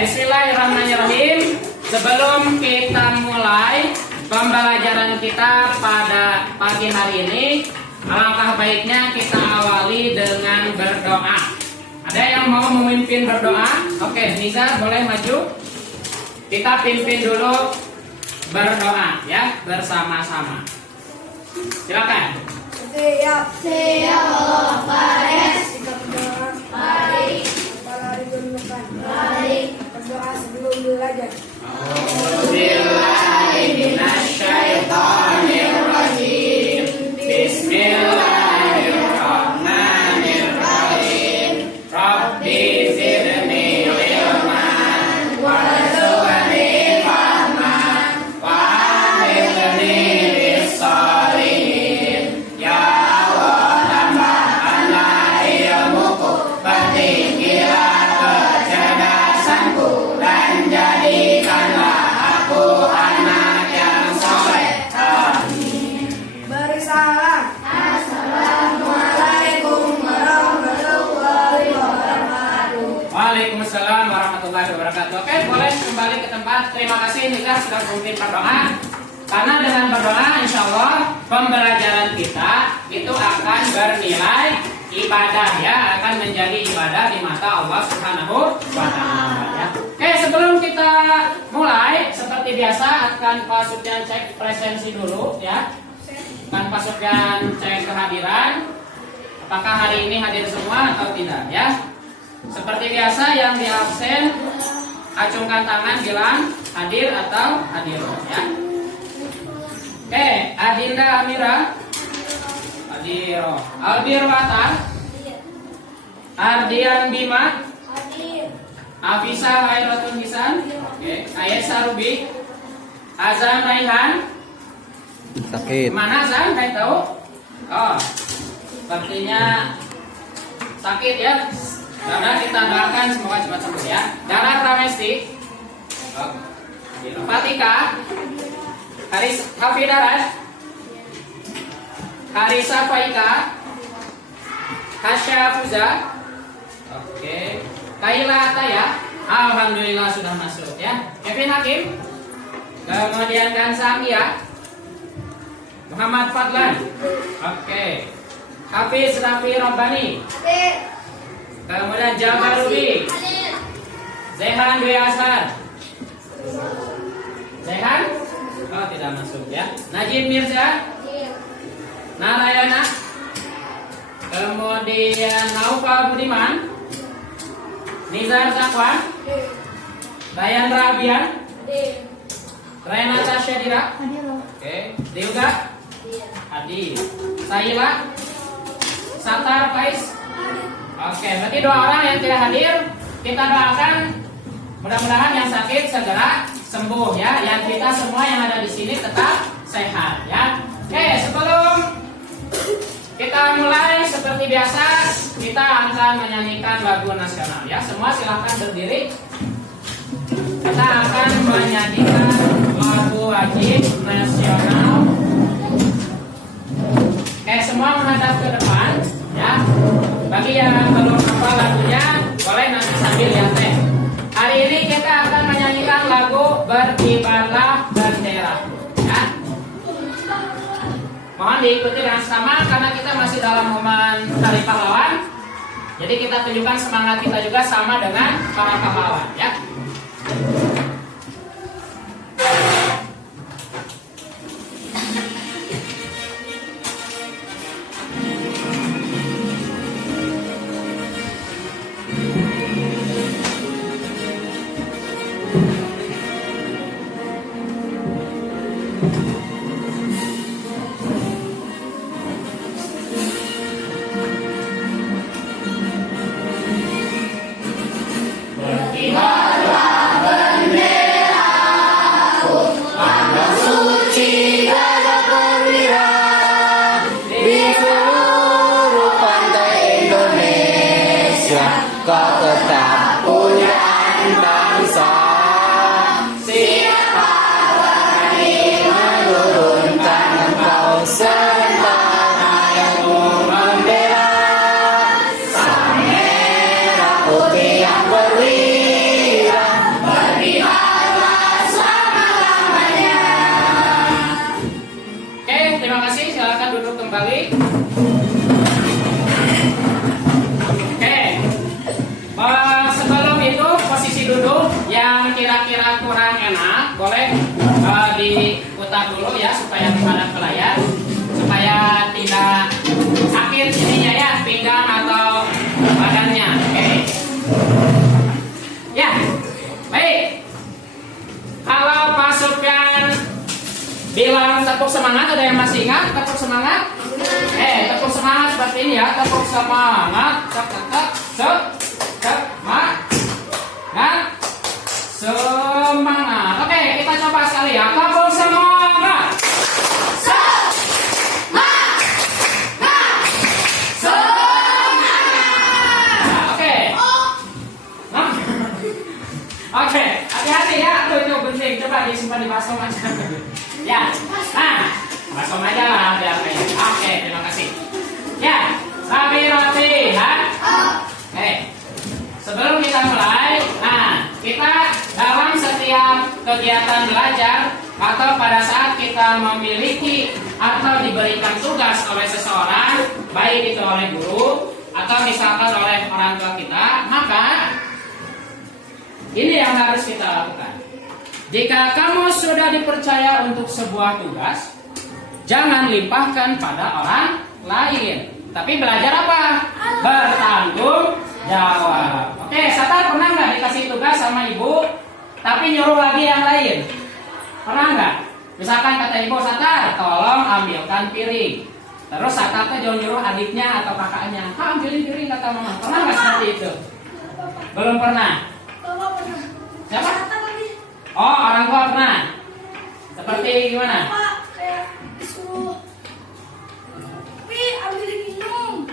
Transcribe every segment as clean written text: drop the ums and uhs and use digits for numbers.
Bismillahirrahmanirrahim. Sebelum kita mulai pembelajaran kita pada pagi hari ini, alangkah baiknya kita awali dengan berdoa. Ada yang mau memimpin berdoa? Oke, Nisa boleh maju. Kita pimpin dulu berdoa ya, bersama-sama. Silakan. Siap Allah Fares. Mari berdoa sebelum belajar. Bismillahirrahmanirrahim. Bismillahirrahmanirrahim. Rabbi zidni ilman warzuqni fahman wa'afidni bis-shalihin. Ya Allah, tambahkanlah ilmuku, pertinggilah kecerdasanku, dan jadikanlah aku anak yang soleh. Amin. Beri salam. Assalamualaikum warahmatullahi wabarakatuh. Waalaikumsalam warahmatullahi wabarakatuh. Oke, boleh kembali ke tempat. Terima kasih Nika sudah memimpin berdoa. Karena dengan berdoa, insya Allah pembelajaran kita itu akan bernilai ibadah ya, akan menjadi ibadah di mata Allah Subhanahu wa Ta'ala ya. Oke, sebelum kita mulai, seperti biasa akan Pak Sufyan cek presensi dulu ya. Akan Pak Sufyan cek kehadiran. Apakah hari ini hadir semua atau tidak ya? Seperti biasa yang di absen acungkan tangan bilang hadir atau hadir ya. Oke, Adinda Amira hadir. Albir Wata, Ardian Bima, Afisa Khairatun Hisan, oke, Ayesa Rubi, Azan Raihan. Sakit. Mana Azan? Saya tahu. Oh, sepertinya sakit ya. Karena kita doakan semoga cepat sembuh ya. Dara Pramesti, Fatika, Hafidarat, Harisa Faika, Hasya Fuza, oke, Kaila Ataya, alhamdulillah sudah masuk ya. Kevin Hakim, kemudian Kansa Amia, Muhammad Fadlan, oke, Hafiz Rafi Rabbani, kemudian Jamal Rubi, Zehan Dwi Asar, Zehan, oh tidak masuk ya. Najib Mirza, Narayana, kemudian Naufal Budiman, Nizar Zakwan, Dayan Rabian, Renata Syadira, oke, Diuga, Adi, Saila, Satar Faiz, oke, berarti dua orang yang tidak hadir, kita doakan mudah-mudahan yang sakit segera sembuh ya, yang kita semua yang ada di sini tetap sehat ya. Oke, sebelum kita mulai seperti biasa kita akan menyanyikan lagu nasional ya. Semua silahkan berdiri. Kita akan menyanyikan lagu wajib nasional. Oke, semua menghadap ke depan ya. Bagi yang belum hafal lagunya boleh nanti sambil lihat teh. Hari ini kita akan menyanyikan lagu Berkibarlah Bendera ya. Mohon diikuti dengan sama karena kita masih dalam momen Hari Pahlawan. Jadi kita tunjukkan semangat kita juga sama dengan para pahlawan ya. Berkibarlah bendera. kurang enak, boleh diputar dulu ya supaya menghadap ke layar, supaya tidak sakit ininya ya, pinggang atau badannya. Oke. Ya, baik. Kalau Pak Sufyan bilang tepuk semangat, ada yang masih ingat tepuk semangat? Tepuk semangat seperti ini ya, tepuk semangat, semangat. Oke, kita coba sekali ya, tepuk semangat. Oke. Oke, hati-hati ya, itu penting. Coba disimpan di baskom aja. Ya, nah, baskom aja lah biar kayak. Oke, terima kasih. Ya, sambil latihan. Oke, sebelum kita mulai, nah, kita dalam setiap kegiatan belajar atau pada saat kita memiliki atau diberikan tugas oleh seseorang, baik itu oleh guru atau misalkan oleh orang tua kita, maka ini yang harus kita lakukan. Jika kamu sudah dipercaya untuk sebuah tugas, jangan limpahkan pada orang lain. Tapi belajar apa? Bertanggung jawab. Oke, Satar pernah nggak dikasih tugas sama ibu, tapi nyuruh lagi yang lain? Pernah nggak? Misalkan kata ibu, Satar, tolong ambilkan piring. Terus Satar tuh jangan nyuruh adiknya atau kakaknya, ambilin piring kata mama. Pernah nggak seperti itu? Belum pernah. Siapa? Oh, orang tua pernah. Seperti gimana? Pak, kayak disuruh Pi, ambilin minum.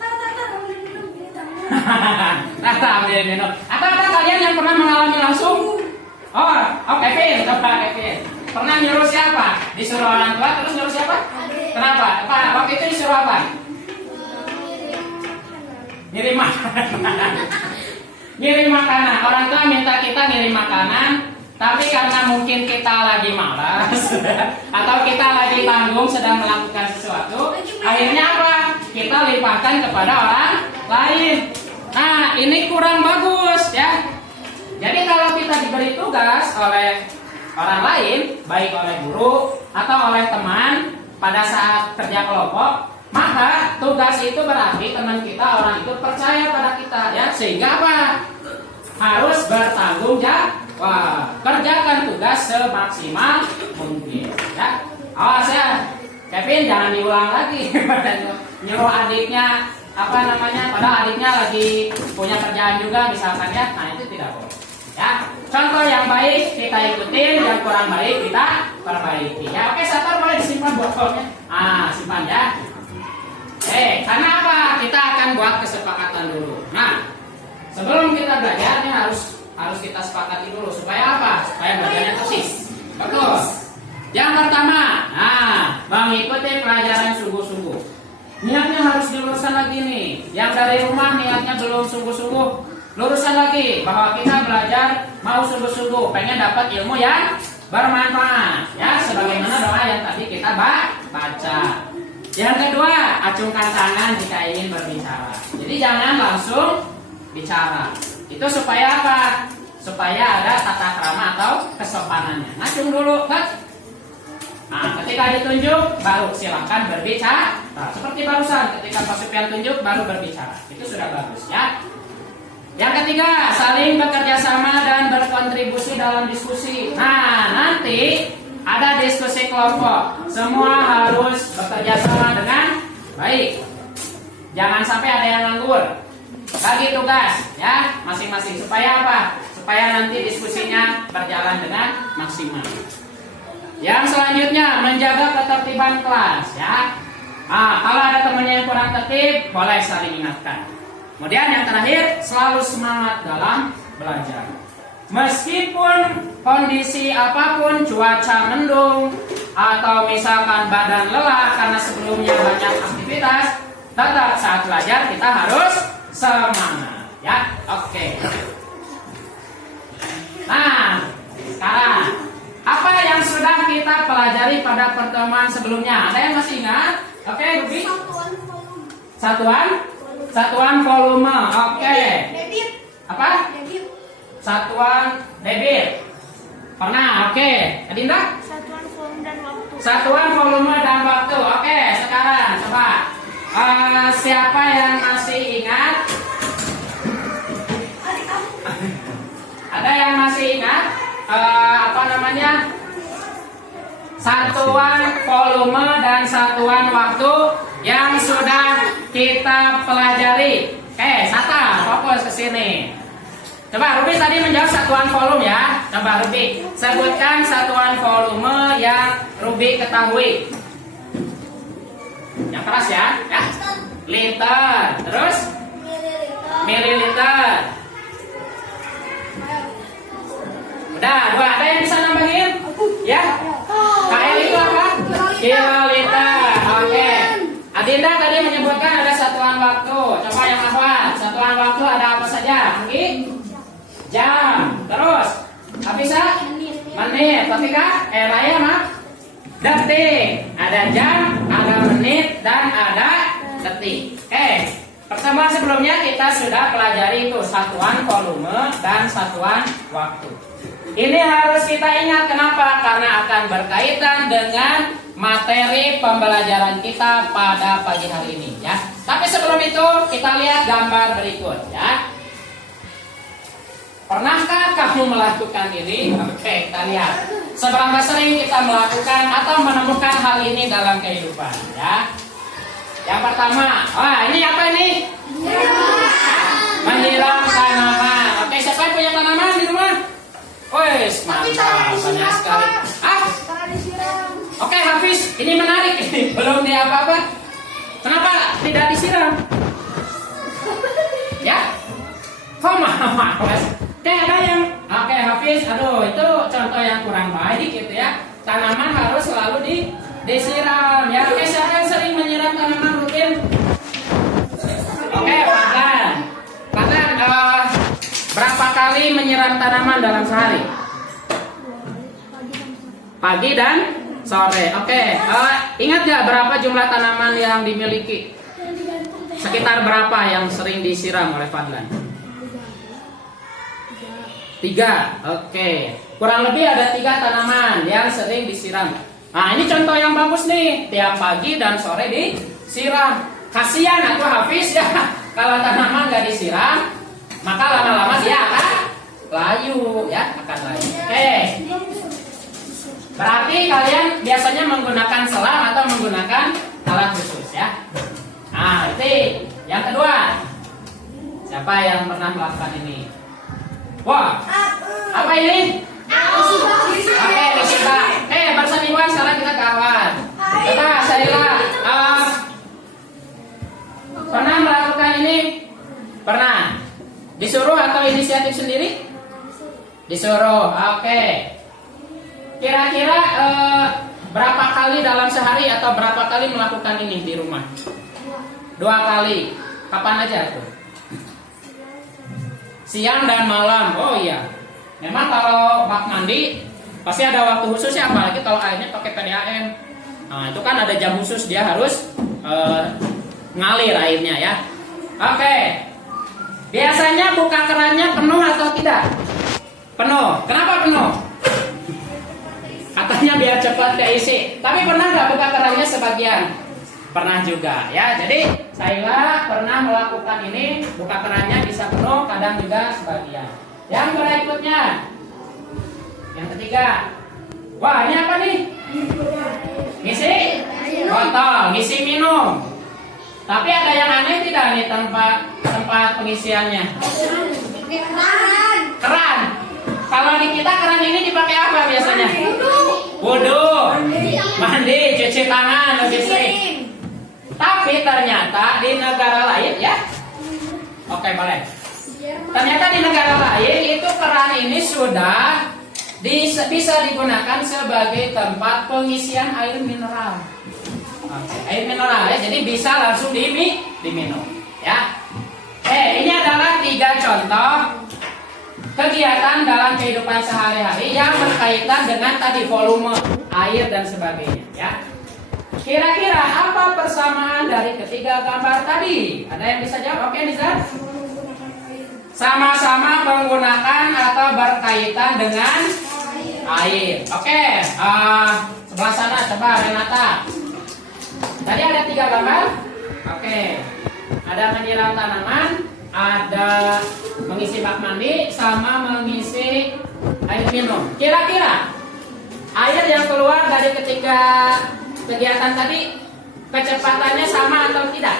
Tar, ambilin minum. Ini tangan. Ambil minum. Atau ada kalian yang pernah mengalami langsung? Oh, Kevin, coba Kevin. Pernah nyuruh siapa? Disuruh orang tua, terus nyuruh siapa? Kenapa? Apa? Waktu itu disuruh apa? Ngirim makanan. Ngirim makanan. Orang tua minta kita ngirim makanan, tapi karena mungkin kita lagi malas atau kita lagi tanggung sedang melakukan sesuatu, akhirnya apa? Kita limpahkan kepada orang lain. Nah, ini kurang bagus ya. Jadi kalau kita diberi tugas oleh orang lain, baik oleh guru atau oleh teman pada saat kerja kelompok, maka tugas itu berarti teman kita, orang itu percaya pada kita ya, sehingga apa? Harus bertanggung jawab. Kerjakan tugas semaksimal mungkin ya. Awas ya, Kevin jangan diulang lagi. Nyuruh adiknya apa namanya, padahal adiknya lagi punya kerjaan juga misalkan ya. Nah, itu tidak boleh ya. Contoh yang baik kita ikutin, yang kurang baik kita perbaiki ya. Oke, Satar boleh disimpan botolnya. Simpan ya. Karena apa? Kita akan buat kesepakatan dulu. Nah, sebelum kita belajar ini harus kita sepakati dulu supaya apa? Supaya belajarnya tersis. Betul. Yang pertama, mengikuti pelajaran sungguh-sungguh. Niatnya harus diluruskan lagi nih. Yang dari rumah niatnya belum sungguh-sungguh, luruskan lagi bahwa kita belajar mau sungguh-sungguh, pengen dapat ilmu yang bermanfaat. Ya, sebagaimana doa yang tadi kita baca. Yang kedua, acungkan tangan jika ingin berbicara. Jadi jangan langsung bicara. Itu supaya apa? Supaya ada tata krama atau kesopanannya. Ngacung dulu, kan? Nah, ketika ditunjuk, baru silakan berbicara. Nah, seperti barusan, ketika Pak Sufyan tunjuk, baru berbicara. Itu sudah bagus, ya. Yang ketiga, saling bekerja sama dan berkontribusi dalam diskusi. Nah, nanti ada diskusi kelompok. Semua harus bekerja sama dengan baik. Jangan sampai ada yang nganggur. Bagi tugas ya masing-masing supaya apa? Supaya nanti diskusinya berjalan dengan maksimal. Yang selanjutnya, menjaga ketertiban kelas ya. Kalau ada temannya yang kurang tertib, boleh saling ingatkan. Kemudian yang terakhir, selalu semangat dalam belajar. Meskipun kondisi apapun, cuaca mendung atau misalkan badan lelah karena sebelumnya banyak aktivitas, tetap saat belajar kita harus semangat ya. Oke. Nah, sekarang apa yang sudah kita pelajari pada pertemuan sebelumnya? Ada yang masih ingat? Oke, Ruby. Satuan volume. Oke. Debit. Apa? Debit. Satuan debit. Pernah, oke. Adinda? Satuan volume dan waktu. Satuan volume dan waktu. Oke, sekarang coba. Siapa yang masih ingat? Adik kamu. Ada yang masih ingat? Apa namanya? Satuan volume dan satuan waktu yang sudah kita pelajari. Sata, fokus ke sini. Coba Ruby tadi menjawab satuan volume ya. Coba Ruby sebutkan satuan volume yang Ruby ketahui. Yang keras ya, ya. Liter, terus mililiter. Udah, dua. Ada yang bisa nambahin? Ya. KL itu apa? Kiloliter. Oke. Adinda tadi menyebutkan ada satuan waktu. Coba yang hafal. Satuan waktu ada apa saja? Jam. Terus apa bisa? Menit. Tapi kak, Raya mah detik. Ada jam, ada menit, dan ada detik. Pertemuan sebelumnya kita sudah pelajari itu satuan volume dan satuan waktu. Ini harus kita ingat, kenapa? Karena akan berkaitan dengan materi pembelajaran kita pada pagi hari ini ya. Tapi sebelum itu kita lihat gambar berikut ya. Pernahkah kamu melakukan ini? Oke, kita lihat. Seberapa sering kita melakukan atau menemukan hal ini dalam kehidupan ya. Yang pertama, ini apa ini? Menyiram tanaman. Oke, siapa yang punya tanaman di rumah? Wes, mantap, banyak sekali. Oke, Hafiz, ini menarik. Belum di apa-apa. Kenapa tidak disiram? Ya? Kok malas? Ada yang, oke Hafiz, aduh itu contoh yang kurang baik gitu ya. Tanaman harus selalu disiram ya. Oke, siapa yang sering menyiram tanaman rutin? Oke, Fadlan. Berapa kali menyiram tanaman dalam sehari? Pagi dan sore. Oke. Ingat gak berapa jumlah tanaman yang dimiliki? Sekitar berapa yang sering disiram oleh Fadlan? 3. Oke. Kurang lebih ada 3 tanaman yang sering disiram. Nah, ini contoh yang bagus nih. Tiap pagi dan sore disiram. Kasihan aku Hafiz ya. Kalau tanaman gak disiram, maka lama-lama dia akan layu ya, akan layu. Oke. Berarti kalian biasanya menggunakan selang atau menggunakan alat khusus ya. Nah, itu yang kedua. Siapa yang pernah melakukan ini? Wah, apa ini? Oke, Risita. Bersaniwan sekarang kita kawan. Kita Sarila. Pernah melakukan ini? Pernah. Disuruh atau inisiatif sendiri? Disuruh. Oke. Kira-kira berapa kali dalam sehari atau berapa kali melakukan ini di rumah? 2 kali. Kapan aja tuh? Siang dan malam. Oh iya. Memang kalau bak mandi pasti ada waktu khususnya, apalagi kalau airnya pakai PDAM. Nah, itu kan ada jam khusus, dia harus ngalir airnya ya. Oke. Biasanya buka kerannya penuh atau tidak? Penuh. Kenapa penuh? Katanya biar cepat keisi. Tapi pernah nggak buka kerannya sebagian? Pernah juga ya. Jadi saya pernah melakukan ini, buka kerannya bisa penuh, kadang juga sebagian. Yang berikutnya, yang ketiga. Wah, ini apa nih? Ngisi botol, ngisi minum. Tapi ada yang aneh tidak nih tempat pengisiannya? Keran. Kalau di kita keran ini dipakai apa biasanya? Wudu, mandi, cuci tangan, lebih sering. Tapi ternyata di negara lain ya. Oke, boleh. Ternyata di negara lain itu keran ini sudah bisa digunakan sebagai tempat pengisian air mineral. Air mineral ya, jadi bisa langsung diminum ya. Ini adalah 3 contoh kegiatan dalam kehidupan sehari-hari yang berkaitan dengan tadi volume air dan sebagainya ya. Kira-kira apa persamaan dari ketiga gambar tadi? Ada yang bisa jawab? Oke, Nizar? Sama-sama menggunakan atau berkaitan dengan air. Oke, sebelah sana coba Renata. Tadi ada 3 gambar. Oke, ada menyiram tanaman, ada mengisi bak mandi, sama mengisi air minum. Kira-kira air yang keluar dari ketiga kegiatan tadi kecepatannya sama atau tidak?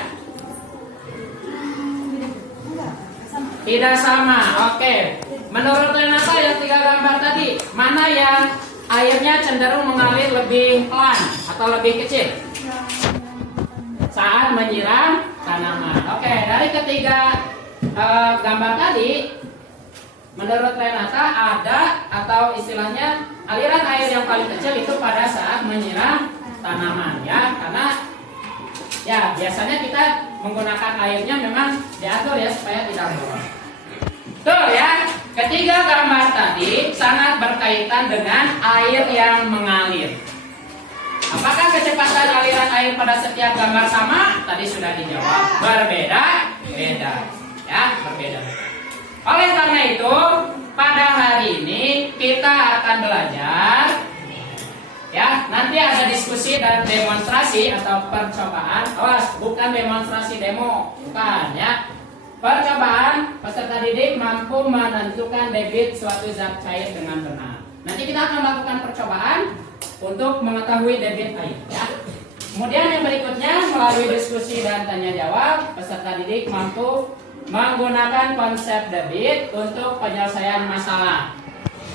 Tidak sama. Oke. Menurut Renata yang 3 gambar tadi, mana yang airnya cenderung mengalir lebih pelan atau lebih kecil? Saat menyiram tanaman. Oke, dari ketiga gambar tadi, menurut Renata ada atau istilahnya aliran air yang paling kecil itu pada saat menyiram tanaman ya, karena ya biasanya kita menggunakan airnya memang diatur ya supaya tidak boros. Tuh ya, ketiga gambar tadi sangat berkaitan dengan air yang mengalir. Apakah kecepatan aliran air pada setiap gambar sama? Tadi sudah dijawab. Berbeda, beda. Ya, berbeda. Oleh karena itu, pada hari ini kita akan belajar. Ya, nanti ada diskusi dan demonstrasi atau percobaan. Awas, bukan demonstrasi demo, bukan ya. Percobaan, peserta didik mampu menentukan debit suatu zat cair dengan benar. Nanti kita akan melakukan percobaan untuk mengetahui debit air ya. Kemudian yang berikutnya melalui diskusi dan tanya jawab, peserta didik mampu menggunakan konsep debit untuk penyelesaian masalah.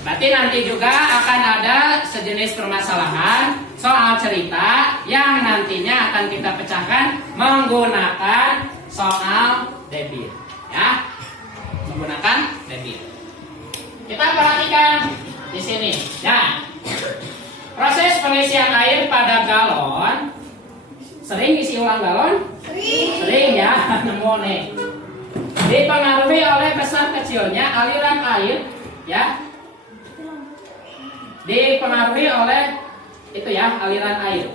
Berarti nanti juga akan ada sejenis permasalahan soal cerita yang nantinya akan kita pecahkan menggunakan soal debit ya. Menggunakan debit. Kita perhatikan di sini. Ya. Proses pengisian air pada galon. Sering isi ulang galon? Sering ya, nemu nih. Dipengaruhi oleh besar kecilnya aliran air ya. Dipengaruhi oleh itu ya, aliran air.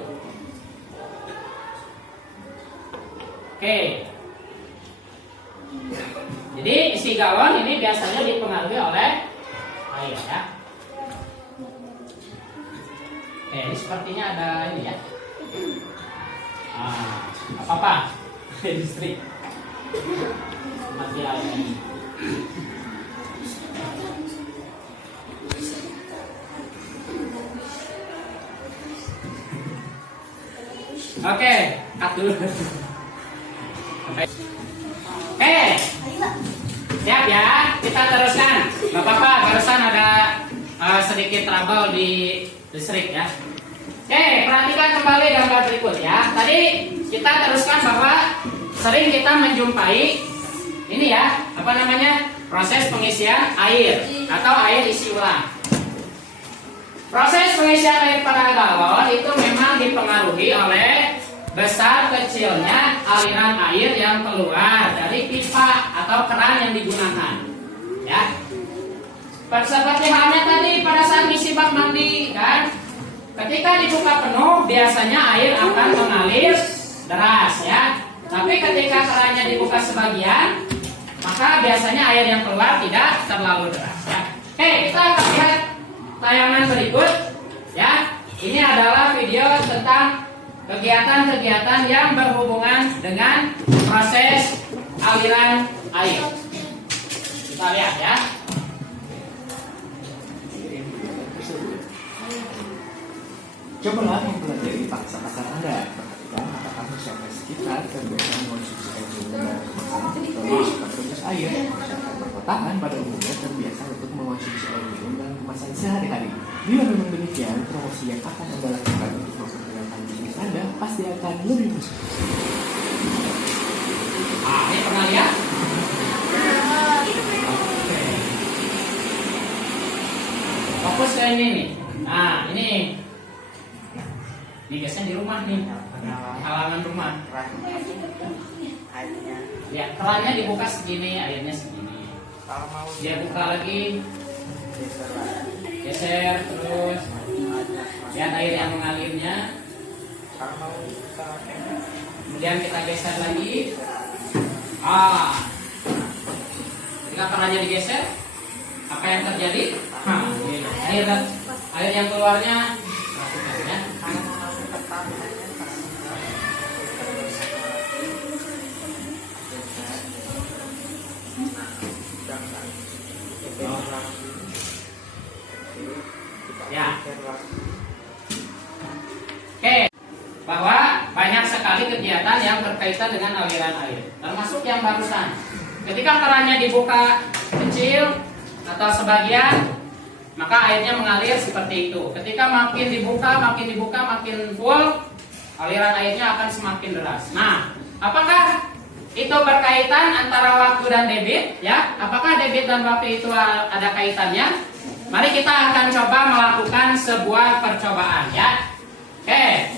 Oke. Jadi isi galon ini biasanya dipengaruhi oleh air ya. Oke, ini sepertinya ada ini ya. Apa-apa? Listrik. Mati air. Oke, cut dulu. Oke, siap ya, kita teruskan. Gak apa-apa, barusan ada sedikit trouble di listrik ya. Oke, perhatikan kembali gambar berikut ya. Tadi kita teruskan bahwa sering kita menjumpai ini ya, apa namanya, proses pengisian air atau air isi ulang. Proses pengisian air pada galon itu memang dipengaruhi oleh besar kecilnya aliran air yang keluar dari pipa atau keran yang digunakan. Ya. Seperti halnya tadi pada saat isi bak mandi kan, ketika dibuka penuh biasanya air akan mengalir deras ya. Tapi ketika kerannya dibuka sebagian, maka biasanya air yang keluar tidak terlalu deras ya. Oke, kita akan lihat tayangan berikut ya. Ini adalah video tentang kegiatan-kegiatan yang berhubungan dengan proses aliran air. Kita lihat ya. Cobalah mempelajari paksa pasar Anda. Perhatikan apakah masyarakat sekitar terbiasa mengonsumsi air minum dan kemasan terutama suka produs air. Masyarakat perkotaan pada umumnya terbiasa untuk mengonsumsi air minum dan kemasan sehari-hari. Bila memang demikian, promosi yang akan Anda lakukan untuk memperkenalkan bisnis Anda pasti akan lebih besar. Ini pernah lihat? Fokus ke ini nih. Nah, ini biasanya di rumah nih, halaman rumah. Ya, kerannya dibuka segini, airnya segini. Dia buka lagi, geser terus. Lihat air yang mengalirnya. Kemudian kita geser lagi. Ketika kerannya digeser, apa yang terjadi? Air Air yang keluarnya perhatikan ya. Ya. Oke, bahwa banyak sekali kegiatan yang berkaitan dengan aliran air, termasuk yang barusan. Ketika kerannya dibuka kecil atau sebagian, maka airnya mengalir seperti itu. Ketika makin dibuka, makin full, aliran airnya akan semakin deras. Nah, apakah itu berkaitan antara waktu dan debit? Ya, apakah debit dan waktu itu ada kaitannya? Mari kita akan coba melakukan sebuah percobaan ya. Oke,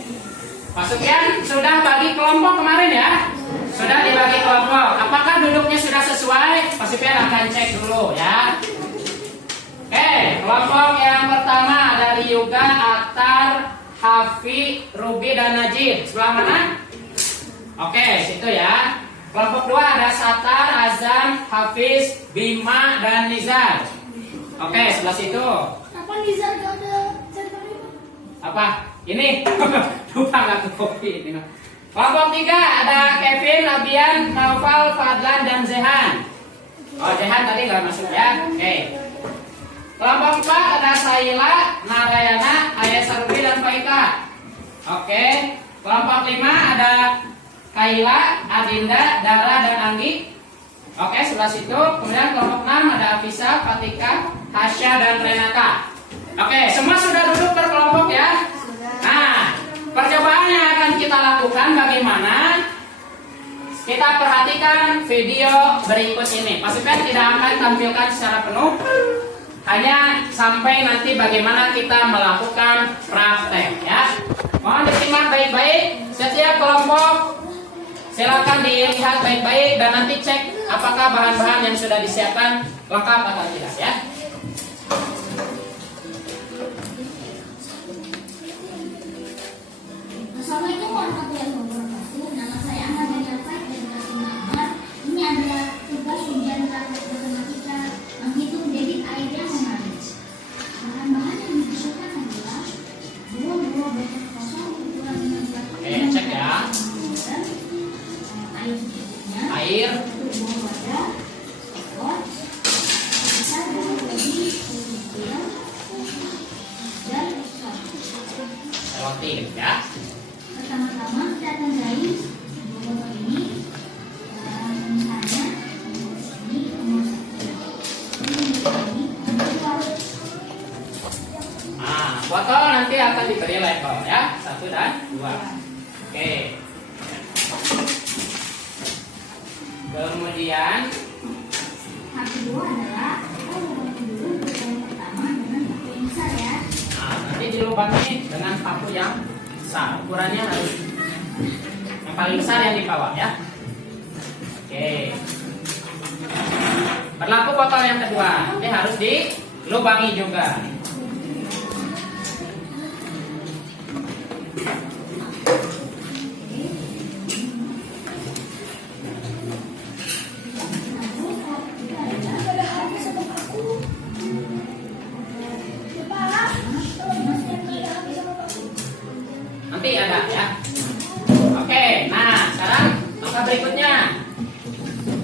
Pak Sufyan sudah bagi kelompok kemarin ya? Sudah dibagi kelompok. Apakah duduknya sudah sesuai? Pak Sufyan akan cek dulu ya. Oke, kelompok yang pertama dari Yuga, Atar, Hafi, Ruby, dan Najib. Sebelah mana? Oke, situ ya. Kelompok 2 ada Satar, Azam, Hafiz, Bima, dan Nizar. Oke, sebelah situ. Apa Nizar gak ada ceritanya? Apa? Ini? Lupa nggak ke kopi ini. Kelompok 3 ada Kevin, Labian, Naufal, Fadlan, dan Zehan. Oh, Zehan tadi nggak masuk ya. Oke. Kelompok 4 ada Saila, Narayana, Ayesa Ruby, dan Faika. Oke. Kelompok 5 ada Kaila, Adinda, Dara, dan Anggi. Oke, sebelah situ. Kemudian kelompok 6 ada Afisa, Fatika, Hasya, dan Renata. Oke, semua sudah duduk berkelompok ya. Nah, percobaan yang akan kita lakukan bagaimana? Kita perhatikan video berikut ini. Pak Sufyan tidak akan tampilkan secara penuh, hanya sampai nanti bagaimana kita melakukan praktek ya. Mohon disimak baik-baik. Setiap kelompok silakan dilihat baik-baik dan nanti cek apakah bahan-bahan yang sudah disiapkan lengkap atau tidak ya. Assalamualaikum warahmatullahi wabarakatuh. Nama saya Ahmad Daniel Faik dari kelas 5 Ahmad. Ini adalah tugas ujian praktek matematika menghitung debit air yang mengalir. Bahan-bahan yang dibutuhkan adalah 2 beker kosong ukuran 16 Cek ya. air secukupnya, Air, 2 wadah, pot, besar dan lebih kecil, dan selotip ya. pertama-tama kita akan jahit botol ini dan misalnya ini nomor 1 ini nomor 2. Nah, botol nanti akan diberi label ya, 1 dan 2. Oke. Kemudian Hal kedua adalah kita lubangin dulu yang pertama dengan paku yang besar ya. nah, nanti dilubangi dengan paku yang besar. Ukurannya harus yang paling besar yang di bawah ya. Oke. Berlaku botol yang kedua, nanti harus dilubangi juga. Ada habis sama paku. Ya Pak, kalau masih ada habis sama paku. Nanti ada ya. Oke, nah sekarang langkah berikutnya,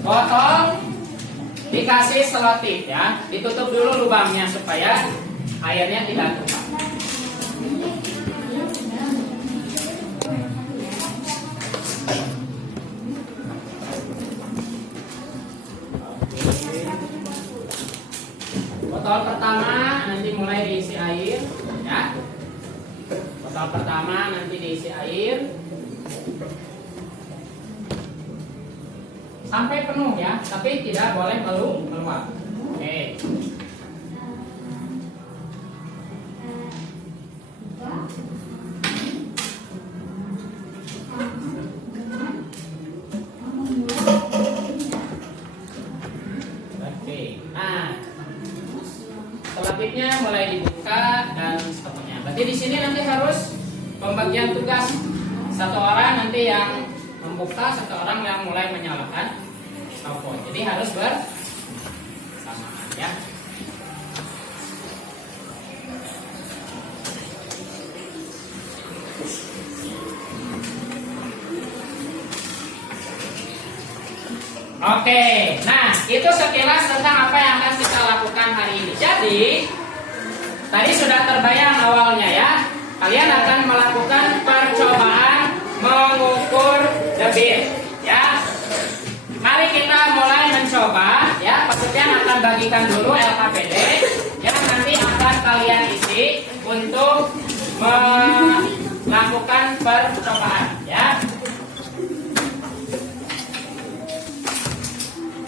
botol dikasih selotip ya, ditutup dulu lubangnya supaya airnya tidak tumpah. Botol pertama nanti mulai diisi air ya. Botol pertama nanti diisi air sampai penuh ya, tapi tidak boleh meluap. Oke. Oke. Nah, selotipnya mulai dibuka dan seterusnya. Berarti di sini nanti harus pembagian tugas, satu orang nanti yang membuka, satu orang yang mulai menyalakan stopwatch. Jadi harus bersamaan ya. Oke, nah itu sekilas tentang apa yang akan kita lakukan hari ini. Jadi tadi sudah terbayang awalnya ya. Kalian akan melakukan percobaan mengukur debit ya. Mari kita mulai mencoba ya. Pak Sufyan akan bagikan dulu LKPD yang nanti akan kalian isi untuk melakukan percobaan ya.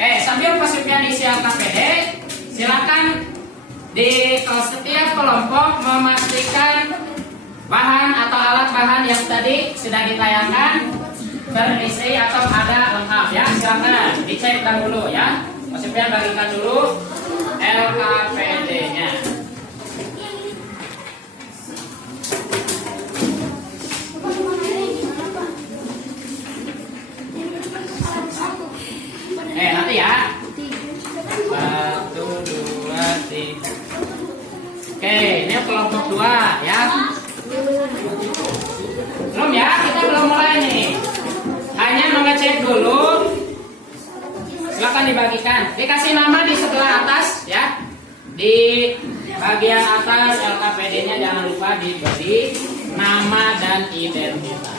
Sambil Pak Sufyan isi LKPD, silakan di setiap kelompok memastikan bahan atau alat bahan yang tadi sudah ditayangkan terisi atau ada lengkap ya. Silakan dicek dahulu ya. Pak Sufyan bagikan dulu LKPD-nya. Nanti ya. 1, 2, 3. Oke, ini kelompok 2 ya. Belum ya, kita belum mulai nih. Hanya mengecek dulu. Silakan dibagikan. Dikasih nama di sebelah atas ya. Di bagian atas LKPD-nya jangan lupa diberi nama dan identitas.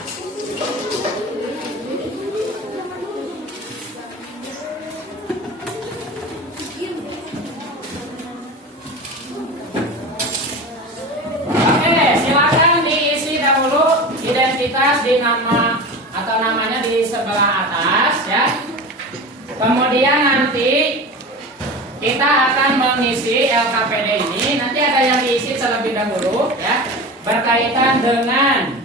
Identitas di nama atau namanya di sebelah atas ya. Kemudian nanti kita akan mengisi LKPD ini. Nanti ada yang diisi terlebih dahulu ya, berkaitan dengan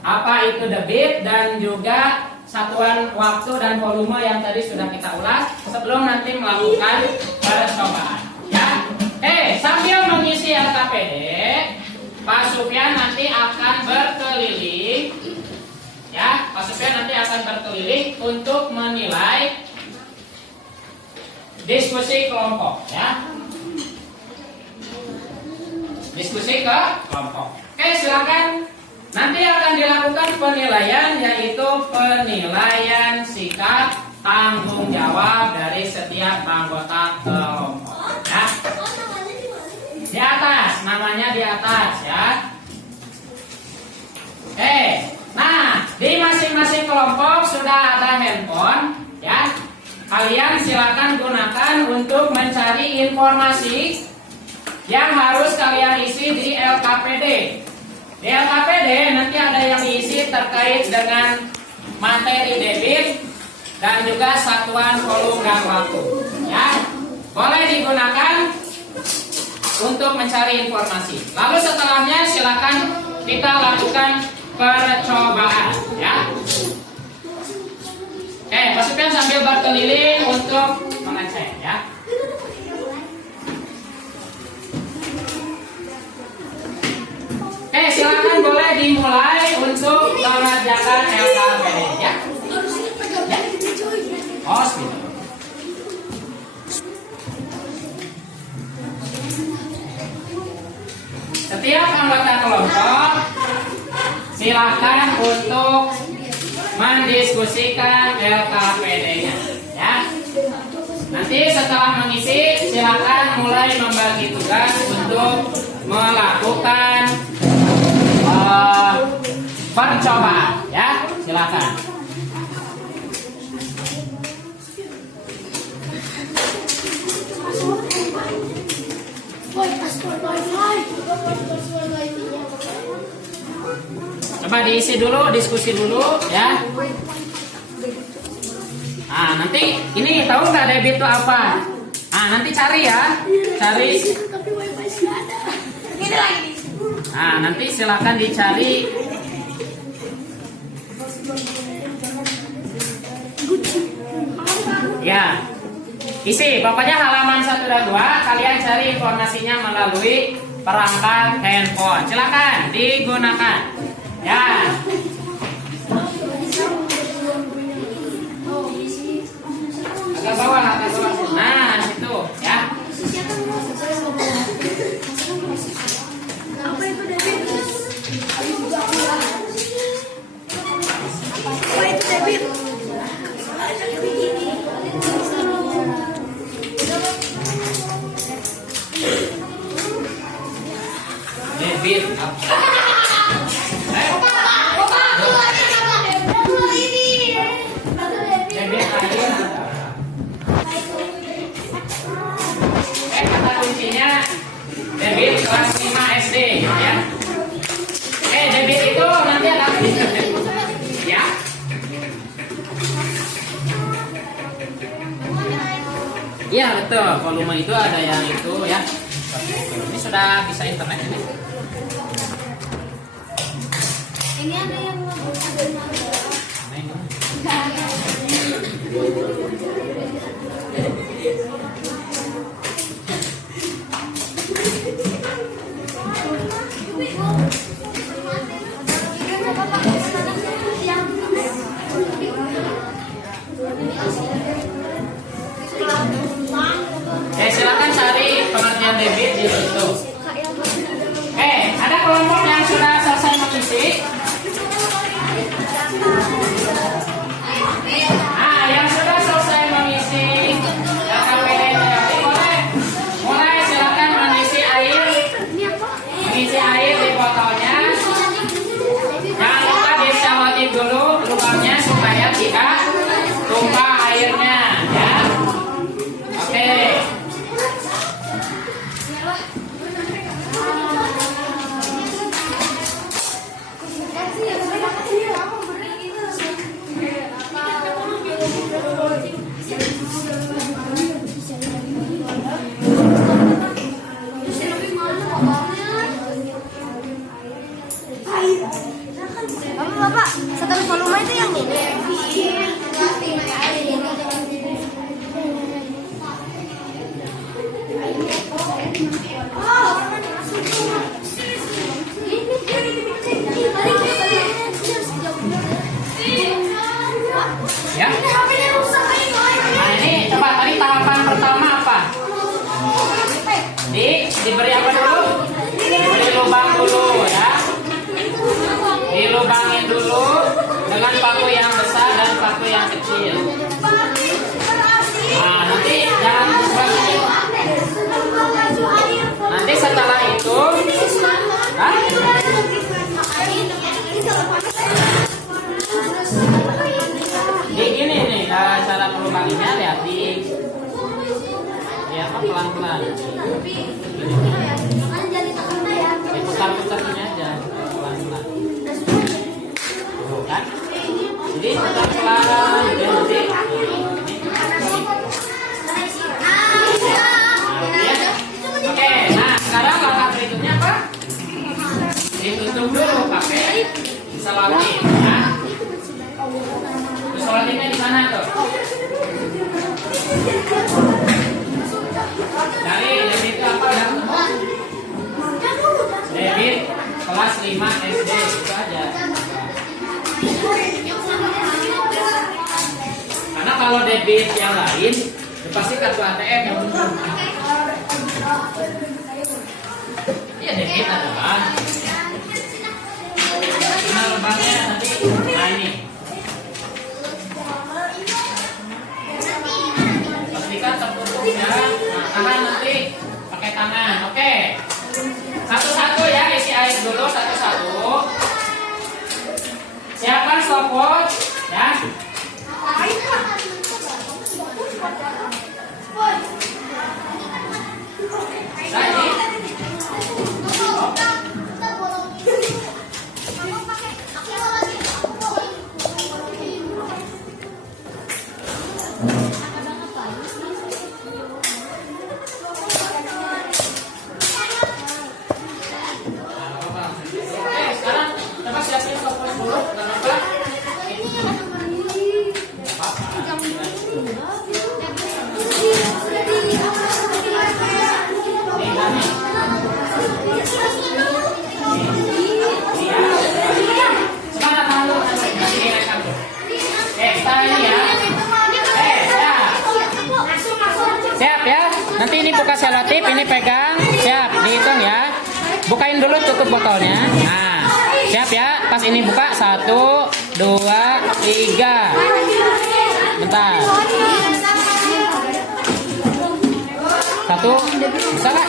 apa itu debit dan juga satuan waktu dan volume yang tadi sudah kita ulas sebelum nanti melakukan percobaan ya. Sambil mengisi LKPD, Pak Sufyan nanti akan berkeliling ya. Pak Sufyan nanti akan berkeliling untuk menilai diskusi kelompok ya. Diskusi ke kelompok. Silakan. Nanti akan dilakukan penilaian, yaitu penilaian sikap tanggung jawab dari setiap anggota kelompok ya. Di atas, namanya di atas ya. Nah, di masing-masing kelompok sudah ada handphone ya. Kalian silakan gunakan untuk mencari informasi yang harus kalian isi di LKPD. Di LKPD nanti ada yang diisi terkait dengan materi debit dan juga satuan volume dan waktu ya. Boleh digunakan untuk mencari informasi. Lalu setelahnya silakan kita lakukan percobaan ya. Pak Sufyan sambil berkeliling untuk mengecek ya. Silakan boleh dimulai untuk mengerjakan LKPD ya. Sebentar. Setiap anggota kelompok silakan untuk mendiskusikan LKPD-nya ya. Nanti setelah mengisi silakan mulai membagi tugas untuk melakukan percobaan ya. Silakan. Coba diisi dulu, diskusi dulu ya. Nah, nanti ini tahu nggak debit itu apa? Nah, nanti cari ya, cari. Nah, nanti silakan dicari. Ya, isi. Pokoknya halaman 1 dan 2 kalian cari informasinya melalui perangkat handphone. Silakan digunakan. Ya. Agak bawah, agak bawah. Nah, situ ya. Apa itu debit? Apa itu debit? debit. Debit air. Kata kuncinya debit kelas 5 SD ya. Debit itu nanti ada ya. Iya betul, volume itu ada yang itu ya. Ini sudah bisa internet ini. Ini ada yang Silakan cari pengertian debit di situ. Ada kelompok yang sudah selesai mengisi. Yang sudah selesai mengisi LKPD boleh mulai silakan mengisi air di botolnya. Jangan lupa diselotip dulu lubangnya supaya tidak tumpah airnya ya. Oke. Bapak, setelah volume itu yang ini. Ya. Nah ini coba tadi tahapan pertama apa? Diberi apa dulu? Diberi lubang dulu ya. Dilubangin dulu dengan paku yang besar dan paku yang kecil. Nah nanti jangan seperti itu. Nanti setelah itu, ini nih cara melubanginya, lihat ya apa pelan-pelan. Putar-putar ini aja pelan-pelan. Kan? Jadi putar pelan, jadi nanti. Oke, nah sekarang langkah berikutnya apa? Ditutup dulu pakai selotip. Nah, selotipnya di mana tuh? Dari debit itu apa ya? Debit kelas 5 SD itu aja. Karena kalau debit yang lain pasti kartu ATM yang benar. Iya debit adalah. Nah lubangnya nanti, nah ini. Pastikan tertutup ya. Nah tahan nanti pakai tangan. Oke. Satu-satu ya, isi air dulu satu-satu. Siapkan stopwatch ya. Sekarang coba siapin stopwatch dulu. Kenapa? Semangat malu nanti direkam tuh. Style ya. Siap ya. Nanti ini buka selotip, ini pegang. Siap, dihitung ya. Bukain dulu tutup botolnya. Nah, siap ya. Pas ini buka 1, 2, 3. Bentar. 1, bisa nggak?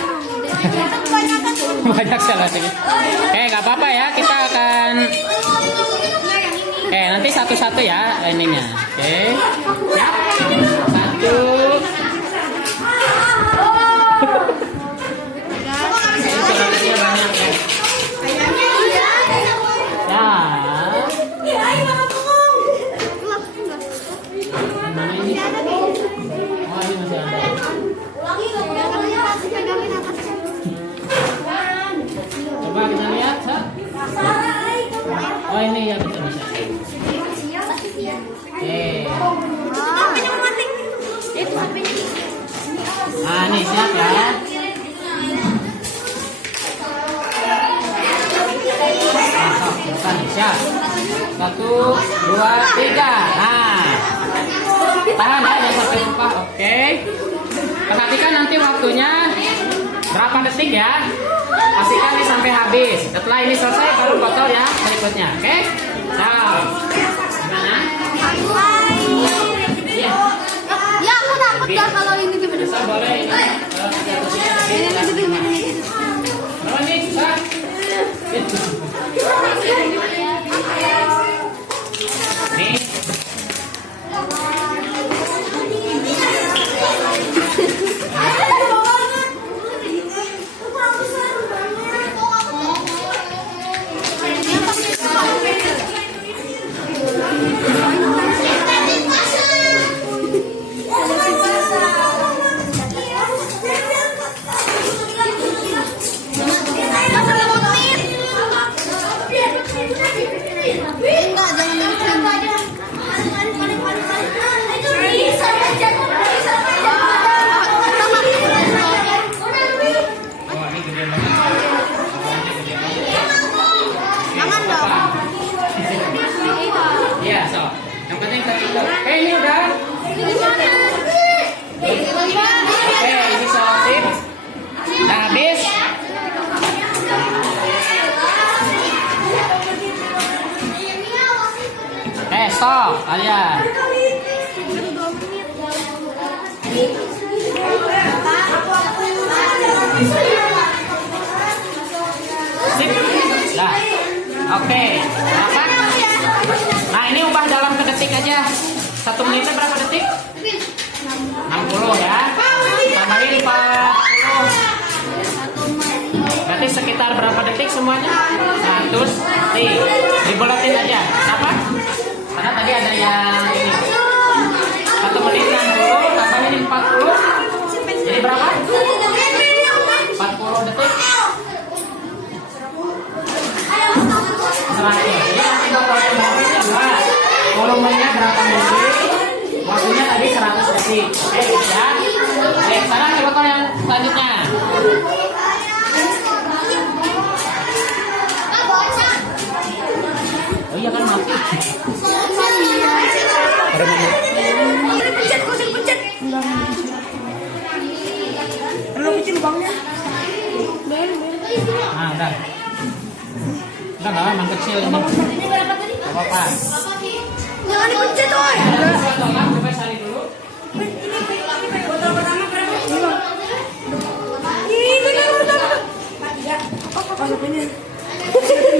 Banyak salasinya. Nggak apa-apa ya, kita akan nanti satu-satu ya ininya. Siap? Satu. Salasinya banyak ya. Mana ini? Oh, ini masih ada. Coba kita lihat, Sa. Oh, ini ya bisa. Nah, nih siap ya. Siap. 1, 2, 3. Nah, tahan ya, jangan sampai lupa. Oke. Perhatikan nanti waktunya berapa detik ya. Pastikan ini sampai habis. Setelah ini selesai baru foto ya berikutnya. Oke. Ciao. Gimana? Iya. Ya aku dapat ya kalau ini gimana? Bisa boleh ini. Oh, ini susah. Nih. Iya, so. Yang penting tertutup. Ini udah. Ini selesai. Nah, habis. Stop kalian. Sip. Nah. Oke. Dapat. Nah, ini ubah dalam detik aja. 1 menitnya berapa detik? 60 ya. Tambahin 40. Berarti sekitar berapa detik semuanya? 100. Dibulatin aja. Kenapa? Karena tadi ada yang ini. 1 menit 60, tambahin 40. Jadi berapa? 40 detik. 100. Ya, kita volumenya berapa menit? Waktunya tadi 100 detik. Oke, ya. Oke, sekarang coba kalau yang selanjutnya. Oh iya kan mati. Perlu kecil lubangnya. Nah, udah. Enggak, emang kecil ini. Gak apa-apa. Jangan dipencet, woy. Coba cari dulu. Botol pertama berapa? 5. Ini benar pertama. 3. Oh, masuk ini.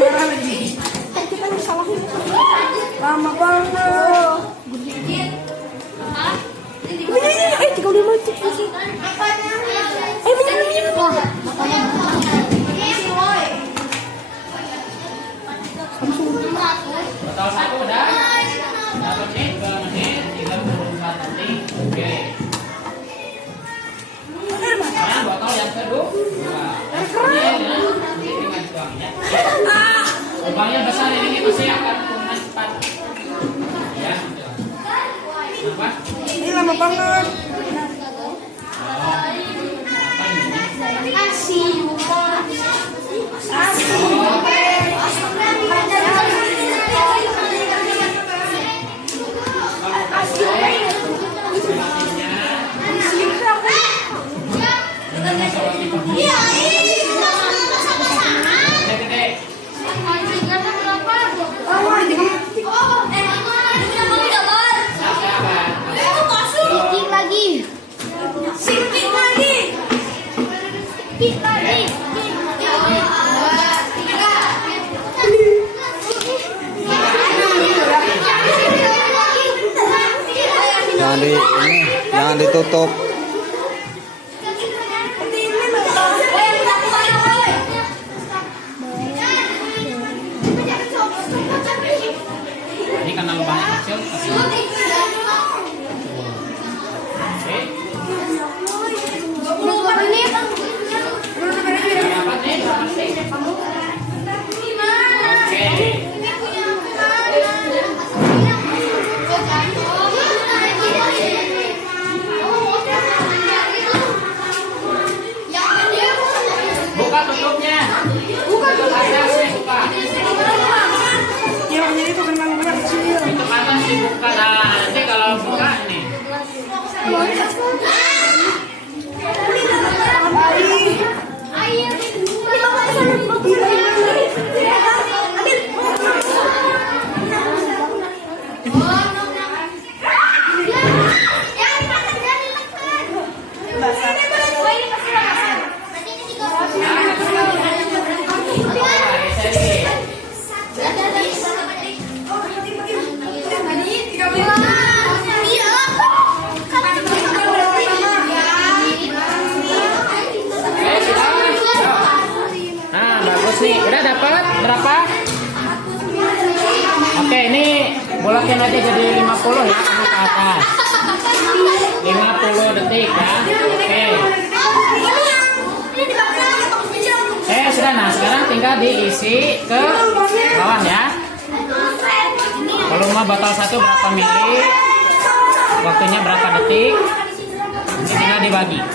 Marah lagi. Kita salah. Lama banget. Ini 35 detik. Minum. Botol 1 udah. 1 menit, 2 menit, 34 detik. Oke. Sekarang botol yang kedua. Ini dengan tuangnya. Lubangnya besar ini pasti akan kuman cepat. Ya. Apa? Ini lama banget. Apa ini? Asih. Oke. tutup. Ini karena lubangnya kecil. Oke. Dapat nih, dapat nih. Oke. Buka tutupnya. Buka atas nih, buka. Ya, jadi itu kena banyak kecil. Itu atas dibuka. Nah, nanti kalau buka nih. Nah, bagus nih. Udah dapat berapa? Oke, ini bulatin aja jadi 50 ya, ini ke atas. 50 detik ya. Oke. Sudah. Nah, sekarang tinggal diisi ke bawah ya. Volume botol 1 berapa mili? Waktunya berapa detik? Ini tinggal dibagi ya.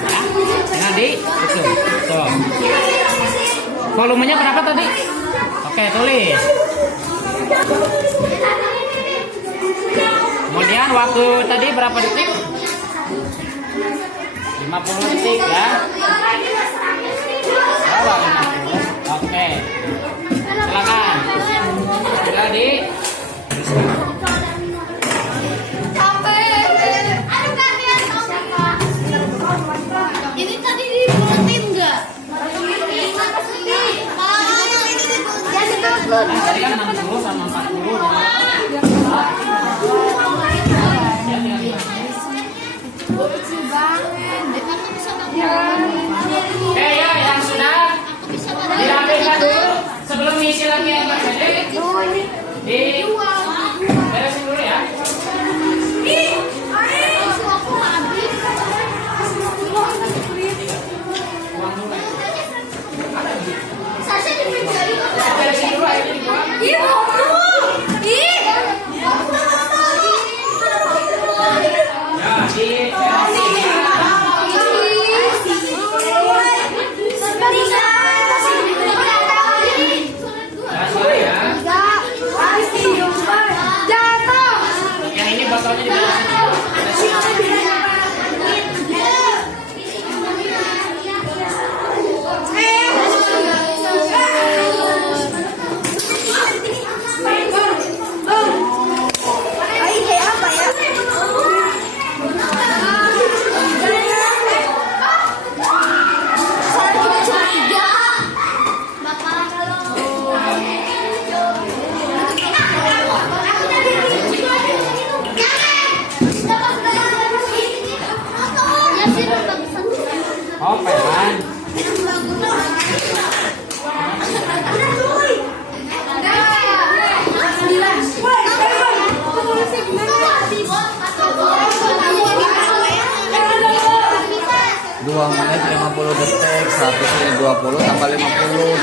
Tinggal dihitung. Tuh. Volumenya berapa tadi? Oke, tulis. Kemudian waktu tadi berapa detik? 50 detik ya. Bawah 50. Oke. Silakan. Tinggal di Ini tadi dibuatin nggak? tadi kan 60 sama 40. Oke ya, yang sudah dirapikan dulu sebelum ngisi lagi yang terjadi. Beresin dulu ya. Beresin dulu aja dibuang. Ya, beresin ya. Sorry ya. Yang ini botolnya diberesin. Oh, pelan. Dua menit 50 detik, 120 tambah 50.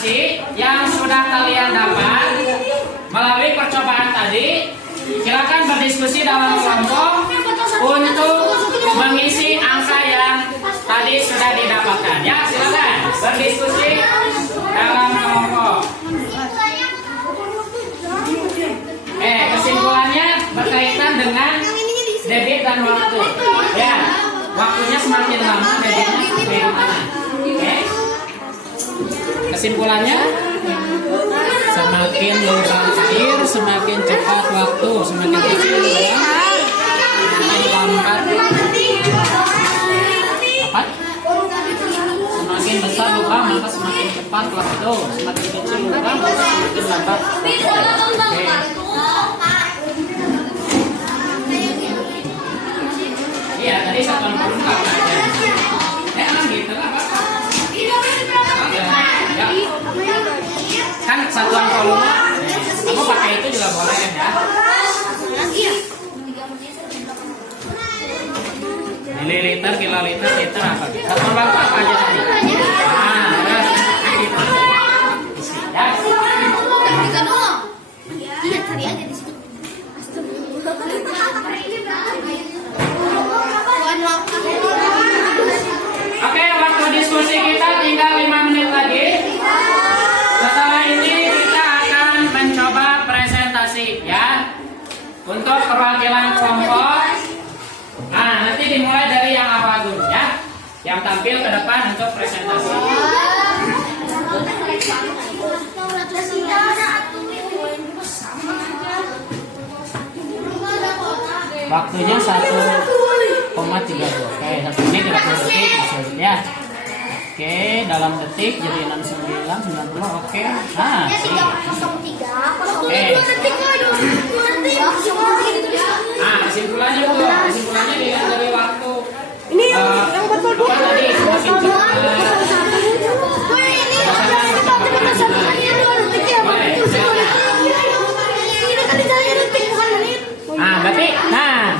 presentasi yang sudah kalian dapat melalui percobaan tadi, silakan berdiskusi dalam kelompok untuk mengisi angka yang tadi sudah didapatkan. Ya, silakan berdiskusi dalam kelompok. Kesimpulannya berkaitan dengan debit dan waktu. Ya, waktunya semakin lama, debitnya semakin lama. Oke. Kesimpulannya, semakin lubang air, semakin cepat waktu, semakin kecil lubang, semakin lambat. Apa? Semakin besar lubang, maka semakin cepat waktu, semakin kecil lubang, maka semakin lambat. Oke. Iya, tadi satuan volume nggak ada. Emang gitu lah, Pak. Ya. Kan satuan volume, kamu pakai itu juga boleh ya. Mililiter, kiloliter, liter apa? Satuan waktu apa aja tadi? Nah, terus gitu. Ya. Iya, cari aja di situ. Oke, waktu diskusi kita tinggal 5 menit lagi. Setelah ini kita akan mencoba presentasi ya. Untuk perwakilan kelompok. Nah, nanti dimulai dari yang awal dulu ya. Yang tampil ke depan untuk presentasi. Waktunya 1,32. Oke, 1 menit 30 detik maksudnya ya. Oke, dalam detik jadi 69, 90. Oke. Nah, sih. Oke. Nah, kesimpulannya Bu. Kesimpulannya dilihat dari waktu. Ini yang betul Apa tadi? Semakin cepat. Nah, berarti,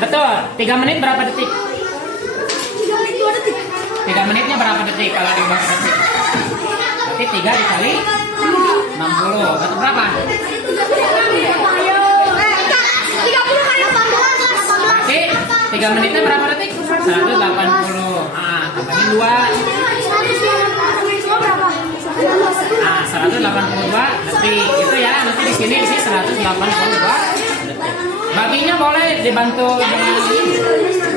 betul. 3 menit berapa detik? 3 menitnya berapa detik kalau diubah ke detik? Berarti 3 dikali 60. Berarti berapa? Berarti 3 menitnya berapa detik? 180. Nah, tambahin 2. Nah, 182 detik. Itu ya, nanti di sini isi 182 detik. Baginya boleh dibantu dengan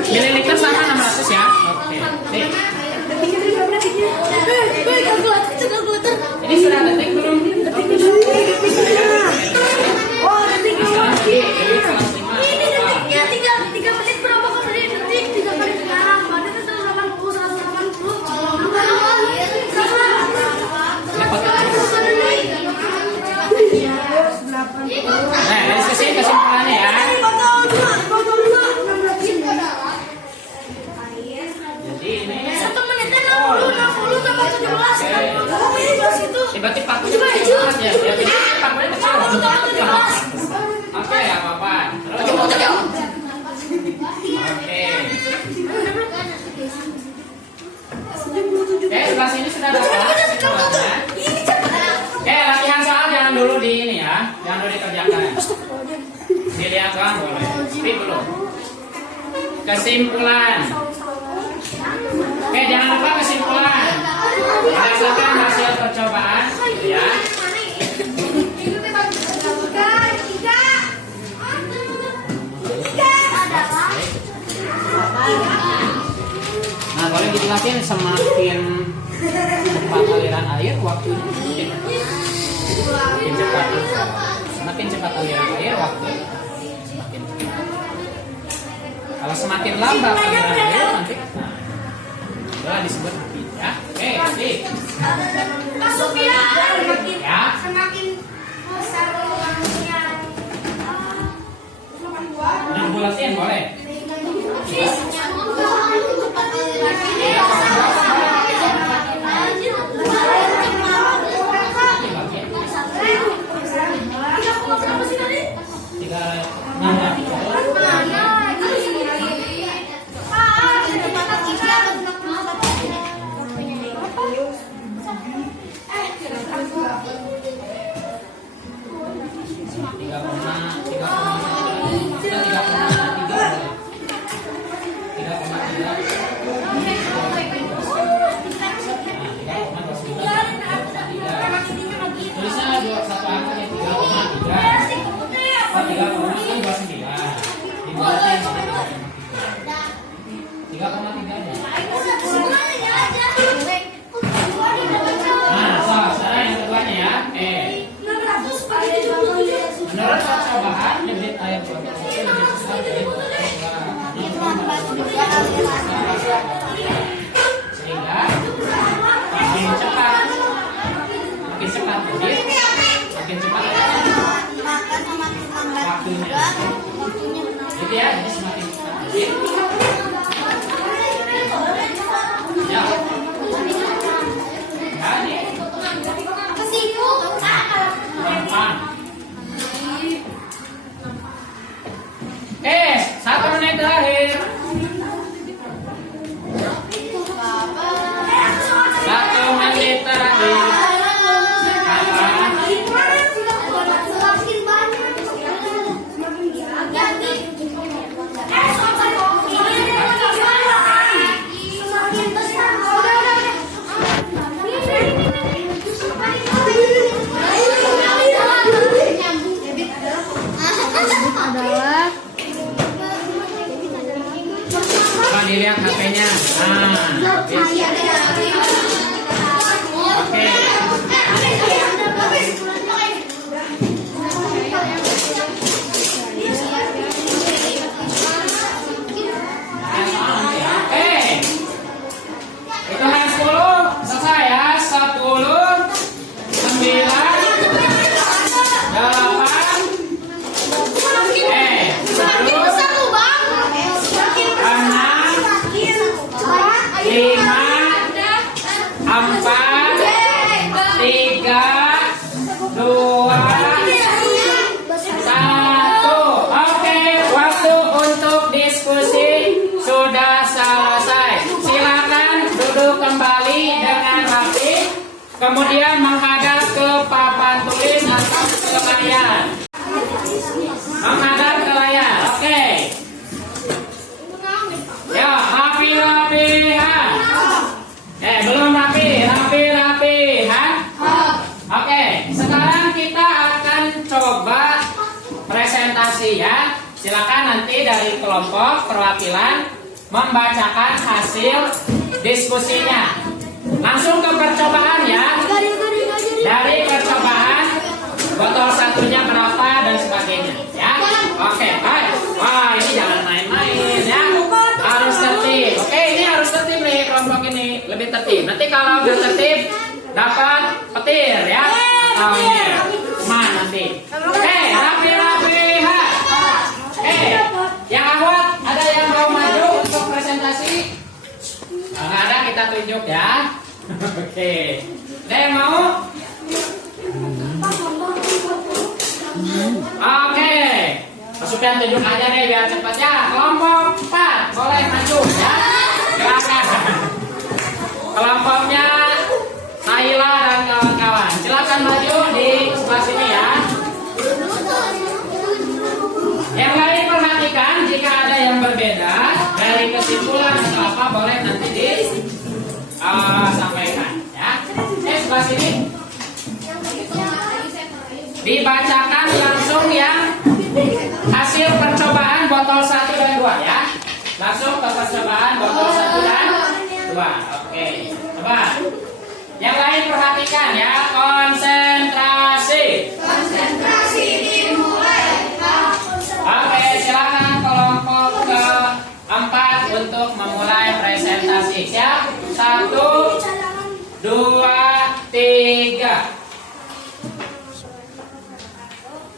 mililiter sama 600 ya. Oke. Ini sudah detik belum? Oh, detik Sekarang lagi ini kelas 5. ini detiknya 3 menit berapa kali detik? 3 kali sekarang. Berarti itu 180, 180. Nah, dari sisi kesimpulannya ya. Jadi ini 1 menitnya 60 tambah 17. berarti pakunya kecil banget ya. Ya, jadi pakunya kecil. Oke, ya apa-apa. Terus. Oke, sebelah sini sudah dapat kesimpulannya. Latihan soal jangan dulu di ini ya. Jangan dulu dikerjakan. Dilihat doang boleh. Tapi belum. Kesimpulan. Oke, jangan lupa kesimpulan. Berdasarkan hasil percobaan, ya. Nah, boleh dijelasin semakin cepat aliran air waktunya semakin cepat. Semakin cepat aliran air waktu semakin cepat. Kalau semakin lambat aliran air nanti itulah disebut api ya. Oke, sip. Masuk ya. Ya. Semakin besar ruangnya. 60 boleh. ya, jadi semakin sedikit. Ya. Jadi, gampang. Oke, 1 menit terakhir. 1 menit terakhir. Coba dilihat HP-nya. Nah, oke. Oke. Hitungan 10 selesai ya. 10, 9, 8. Terus 5, 4, 3, 2, 1. Oke, waktu untuk diskusi sudah selesai. Silakan duduk kembali dengan rapi, kemudian menghadap ke papan tulis atau ke layar. Menghadap ke layar. Oke. Ya, rapi-rapihan. Belum rapi-rapihan. Oke, sekarang kita akan coba presentasi ya. Silakan nanti dari kelompok perwakilan membacakan hasil diskusinya. Langsung ke percobaan ya. Dari percobaan botol satunya berapa dan sebagainya ya. Oke, baik. Wah, ini jangan main-main ya. Harus tertib. Oke, ini harus tertib nih kelompok ini, lebih tertib. Nanti kalau udah tertib dapat petir ya. Atau ini mana nanti. Oke, rapi-rapihan. Oke, yang awal ada yang mau maju untuk presentasi? Nggak ada, kita tunjuk ya. Oke, ada yang mau? Oke, Pasukan tunjuk aja deh biar cepat ya. Kelompok 4 boleh maju ya. Silakan. Kelompoknya Naila dan kawan-kawan. Silakan maju di sebelah sini ya. Yang lain perhatikan jika ada yang berbeda dari kesimpulan atau apa boleh nanti disampaikan ya. Sebelah sini. Dibacakan langsung yang hasil percobaan botol 1 dan 2 ya. Langsung ke percobaan botol 1 dan 2. Oke. Coba. Yang lain perhatikan ya. Konsentrasi. Konsentrasi dimulai. Oke, silakan kelompok keempat untuk memulai presentasi. Siap? 1, 2, 3.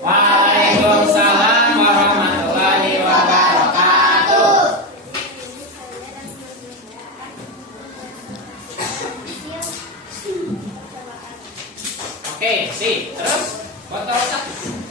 Waalaikumsalam warahmatullahi wabarakatuh. Oke, sip. Terus botol 1.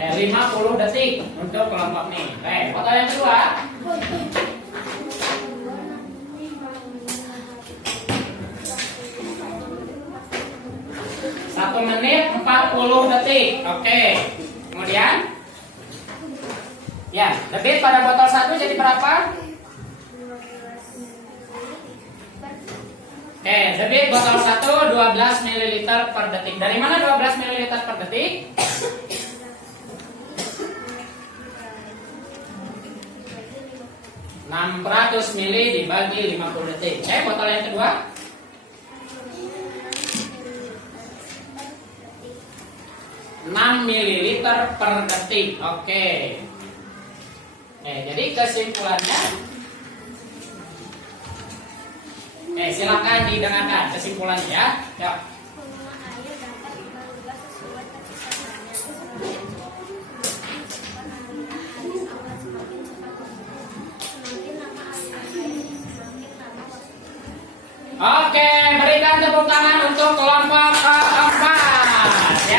Eh, 50 detik untuk kelompok nih. Baik, botol yang kedua. Satu menit 40 detik. Oke. Kemudian ya, debit pada botol 1 jadi berapa? Oke, debit botol 1 12 ml per detik. Dari mana 12 ml per detik? (600 ml dibagi 50 detik. Oke, botol yang kedua. (6 ml per detik. Oke. Jadi kesimpulannya, silakan didengarkan kesimpulannya ya. Yuk. Volume air dapat berubah sesuai kecepatannya. Semakin cepat aliran air akan semakin cepat berubah. Semakin lama aliran air, semakin lama waktu. Oke, berikan tepuk tangan untuk kelompok keempat ya.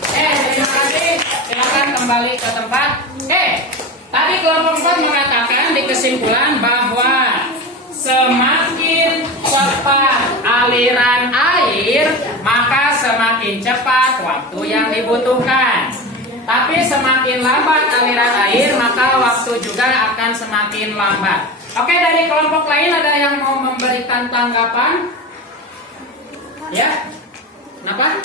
Terima kasih. Silakan kembali ke tempat. Tadi kelompok 4 mengatakan di kesimpulan bahwa semakin cepat aliran air, maka semakin cepat waktu yang dibutuhkan. Tapi semakin lambat aliran air, maka waktu juga akan semakin lambat. Oke, dari kelompok lain ada yang mau memberikan tanggapan? Ya? Kenapa?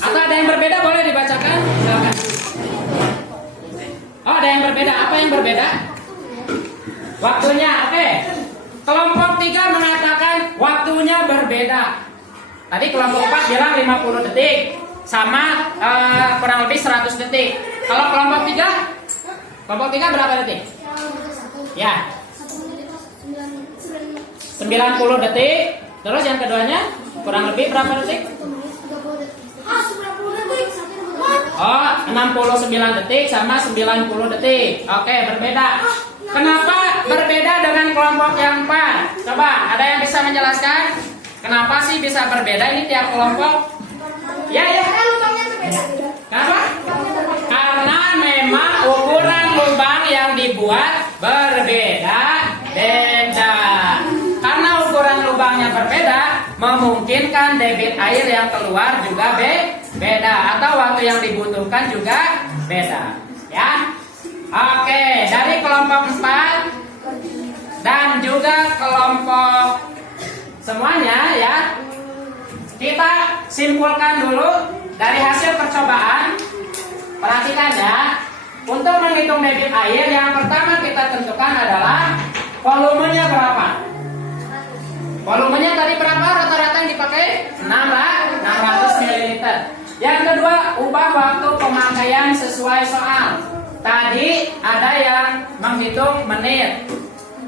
Atau ada yang berbeda boleh dibacakan? Silakan. Oh, ada yang berbeda. Apa yang berbeda? Waktunya. Oke. Kelompok 3 mengatakan waktunya berbeda. Tadi kelompok 4 bilang 50 detik sama kurang lebih 100 detik. Kalau kelompok 3? Kelompok 3 berapa detik? Ya. 90 detik. Terus yang keduanya kurang lebih berapa detik? Oh, 69 detik sama 90 detik. Oke, berbeda. Kenapa berbeda dengan kelompok yang 4? Coba, ada yang bisa menjelaskan? Kenapa sih bisa berbeda ini tiap kelompok? Ya. Kenapa? Karena memang ukuran lubang yang dibuat berbeda-beda. Karena ukuran lubangnya berbeda, memungkinkan debit air yang keluar juga beda, atau waktu yang dibutuhkan juga beda. Ya. Oke, dari kelompok 4 dan juga kelompok semuanya ya. Kita simpulkan dulu dari hasil percobaan. Perhatikan ya. Untuk menghitung debit air, yang pertama kita tentukan adalah volumenya berapa. Volumenya tadi berapa rata-rata yang dipakai? 600 ml. Yang kedua, ubah waktu pemakaian sesuai soal. Tadi ada yang menghitung menit,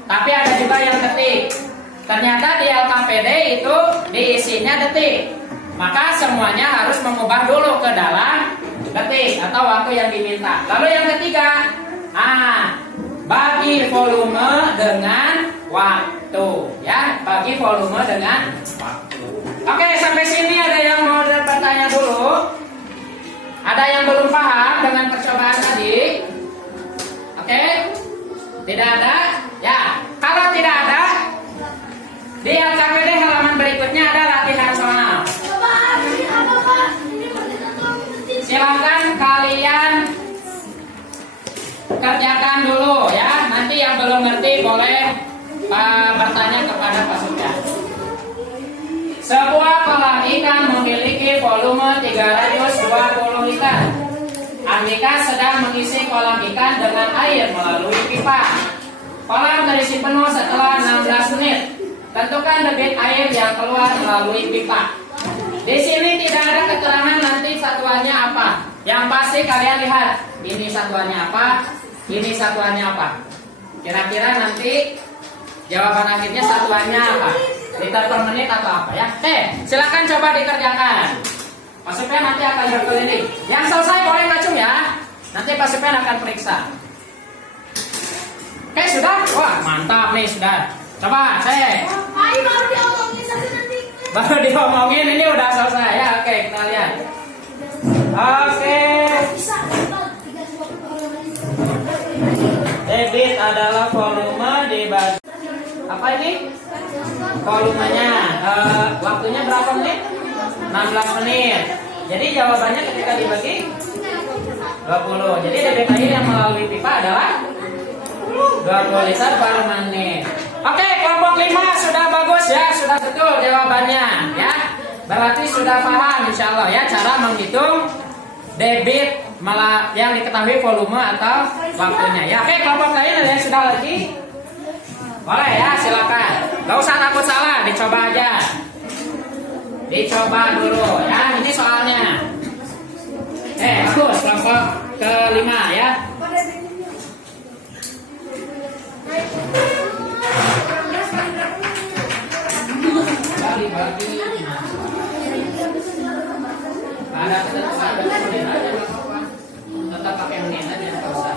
tapi ada juga yang detik. Ternyata di LKPD itu diisinya detik. Maka semuanya harus mengubah dulu ke dalam detik atau waktu yang diminta. Lalu yang ketiga, bagi volume dengan waktu, ya, bagi volume dengan waktu. Oke, sampai sini ada yang mau bertanya dulu? Ada yang belum paham dengan percobaan tadi? Oke? Tidak ada? Ya. Kalau tidak ada, di LKPD halaman berikutnya ada latihan soal. Silakan kalian kerjakan dulu ya. Nanti yang belum ngerti boleh bertanya kepada Pak Surya. Sebuah kolam ikan memiliki volume 320 liter. Andika sedang mengisi kolam ikan dengan air melalui pipa. Kolam terisi penuh setelah 16 menit. Tentukan debit air yang keluar melalui pipa. Di sini tidak ada keterangan nanti satuannya apa. Yang pasti kalian lihat, ini satuannya apa, ini satuannya apa. Kira-kira nanti jawaban akhirnya satuannya apa? Liter per menit atau apa ya? Silakan coba dikerjakan. Pak Supian nanti akan berkeliling. Yang selesai boleh ngacung ya. Nanti Pak Supian akan periksa. Sudah? Wah, mantap nih sudah. Coba, Baru diomongin sampai nanti. baru diomongin, ini udah selesai ya. Oke, kita lihat. Oke. Debit adalah volume dibagi. Apa ini? Volumenya. Waktunya berapa menit? 16 menit. Jadi jawabannya ketika dibagi 20. Jadi debit air yang melalui pipa adalah 20 liter per menit. Oke, kelompok 5 sudah bagus ya, sudah betul jawabannya ya. Berarti sudah paham insya Allah ya cara menghitung debit yang diketahui volume atau waktunya ya. Oke, kelompok lain ada yang sudah lagi? Boleh ya, silakan. Gak usah takut salah, dicoba aja. Dicoba dulu ya, ini soalnya. Bagus, kelompok ke-5 ya. dibagi. Ada ketentuan menit aja nggak apa-apa. Tetap pakai menit aja nggak usah.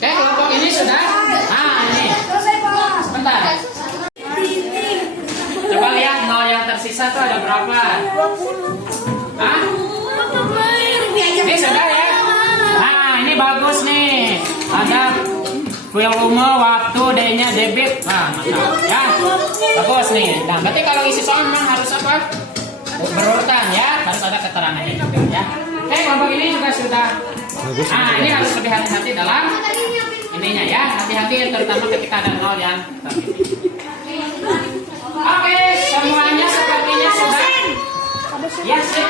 Oke, kelompok ini sudah. Nah ini. Sebentar. Coba lihat nol yang tersisa tuh ada berapa? Hah? Ini sudah ya. Nah ini bagus nih. Ada volume waktu D-nya debit. Nah mantap ya. Bagus nih. Nah berarti kalau isi soal memang harus apa? Berurutan ya. Harus ada keterangannya juga ya. Oke, kelompok ini juga sudah. Nah ini harus lebih hati-hati dalam ininya ya. Hati-hati terutama ketika ada nol yang terpilih. Oke, semuanya sepertinya sudah. Ya sih.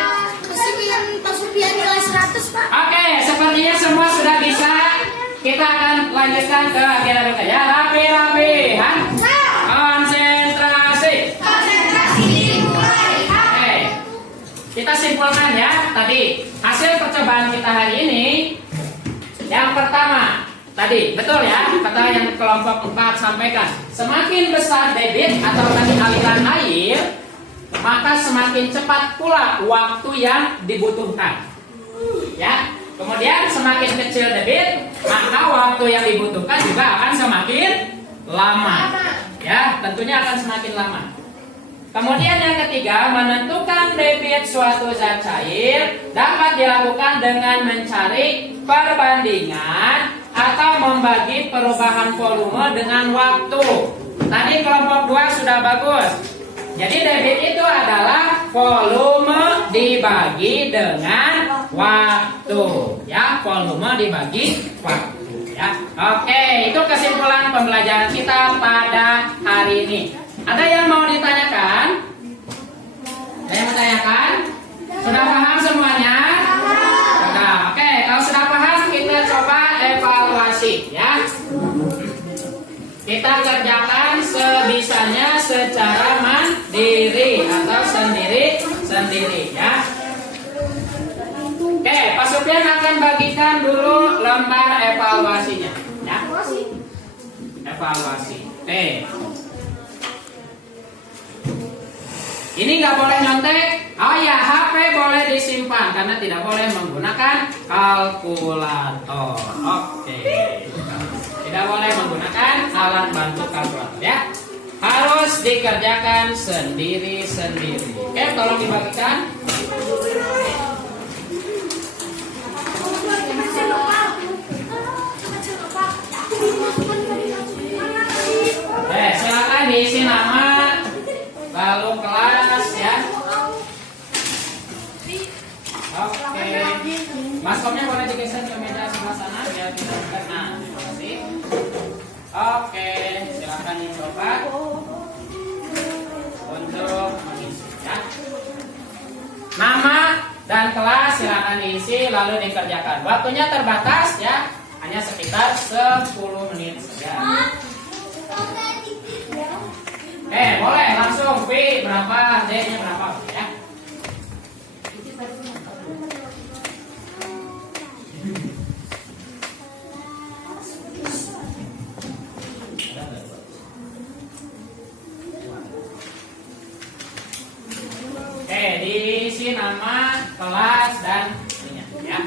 Oke, sepertinya semua sudah bisa. Kita akan lanjutkan ke agenda berikutnya ya. Rapi-rapihan. Konsentrasi. Oke. Kita simpulkan ya tadi hasil percobaan kita hari ini. Yang pertama, tadi betul ya kata yang kelompok 4 sampaikan. Semakin besar debit atau tadi aliran air, maka semakin cepat pula waktu yang dibutuhkan. Ya. Kemudian semakin kecil debit, maka waktu yang dibutuhkan juga akan semakin lama. Ya, tentunya akan semakin lama. Kemudian yang ketiga, menentukan debit suatu zat cair dapat dilakukan dengan mencari perbandingan atau membagi perubahan volume dengan waktu. Tadi kelompok 2 sudah bagus. Jadi debit itu adalah volume dibagi dengan waktu. Ya, volume dibagi waktu. Ya, oke, itu kesimpulan pembelajaran kita pada hari ini. Ada yang mau ditanyakan? Ada yang mau ditanyakan? Sudah paham semuanya? Sudah. Oke, kalau sudah paham kita coba evaluasi ya. Kita kerjakan sebisanya secara mandiri atau sendiri-sendiri ya. Oke, Pak Sufyan akan bagikan dulu lembar evaluasinya ya. Evaluasi. Oke. Ini nggak boleh nyontek. Oh ya, HP boleh disimpan karena tidak boleh menggunakan kalkulator. Oke. Tidak boleh menggunakan alat bantu kalkulator ya. Harus dikerjakan sendiri-sendiri. Oke, tolong dibagikan. Silakan diisi nama, lalu kelas ya. Oke. Maskomnya boleh digeser ke meja sebelah sana biar kita lihat. Nah, terima kasih. Oke, silakan dicoba untuk mengisi ya. Nama dan kelas silakan diisi lalu dikerjakan. Waktunya terbatas ya, hanya sekitar 10 menit saja. Boleh langsung V berapa, D-nya berapa ya. Diisi nama, kelas dan ininya ya.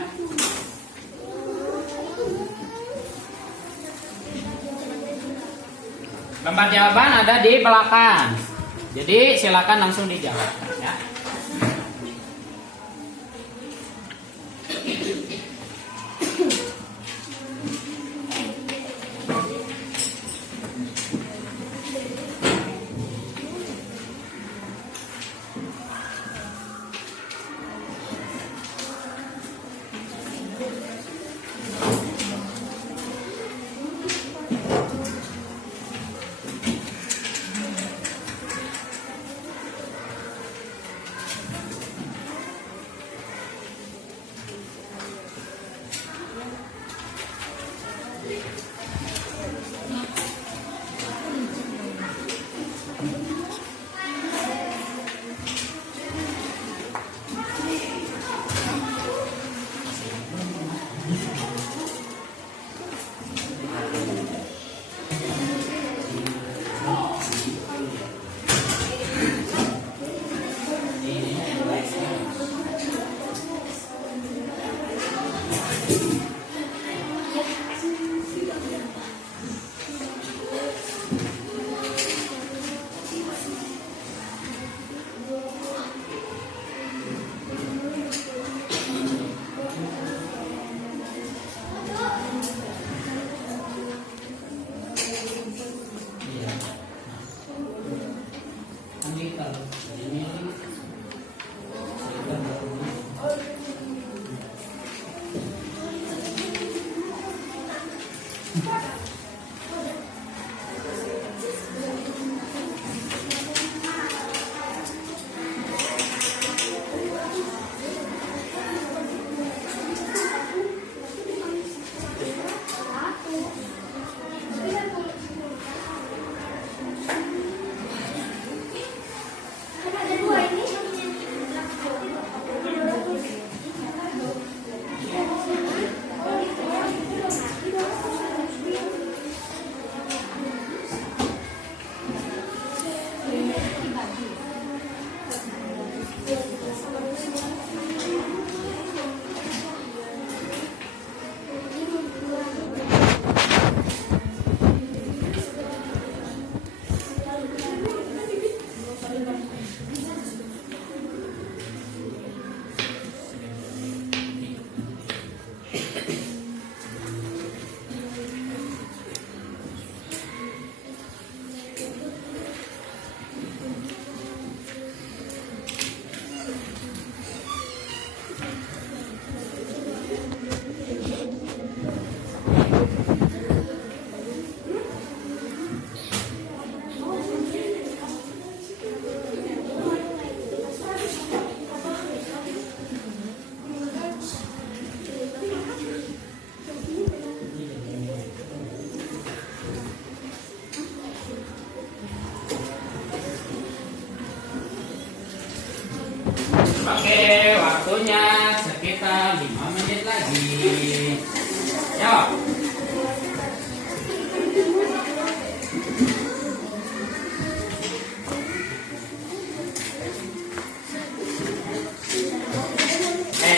Lembar jawaban ada di belakang. Jadi silakan langsung dijawab ya. waktunya sekitar 5 menit lagi. Yo.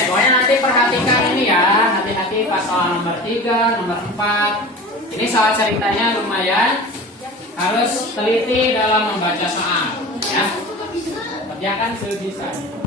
Pokoknya nanti perhatikan ini ya, hati-hati pas soal nomor 3, nomor 4. Ini soal ceritanya lumayan, harus teliti dalam membaca soal, ya. Kerjakan sebisanya.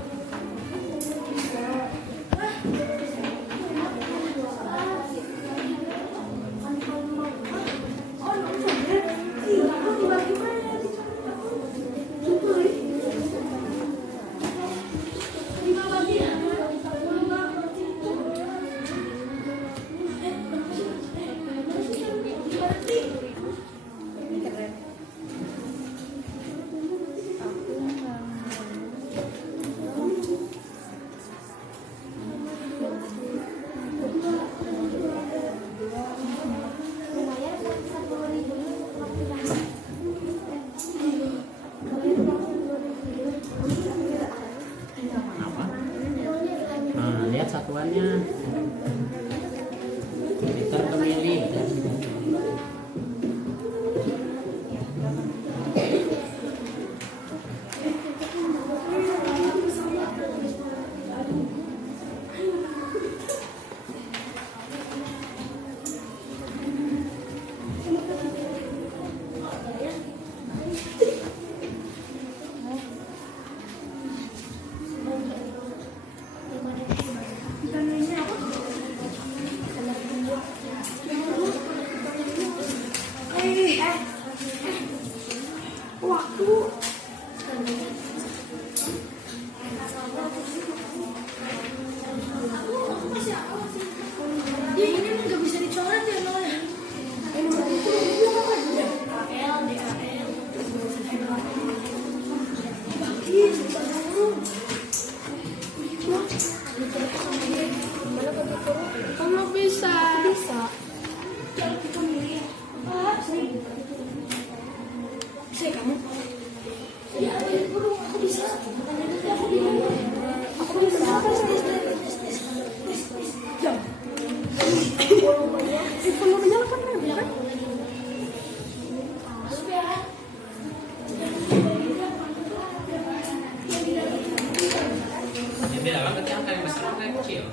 Lihat satuannya. Liter per mili.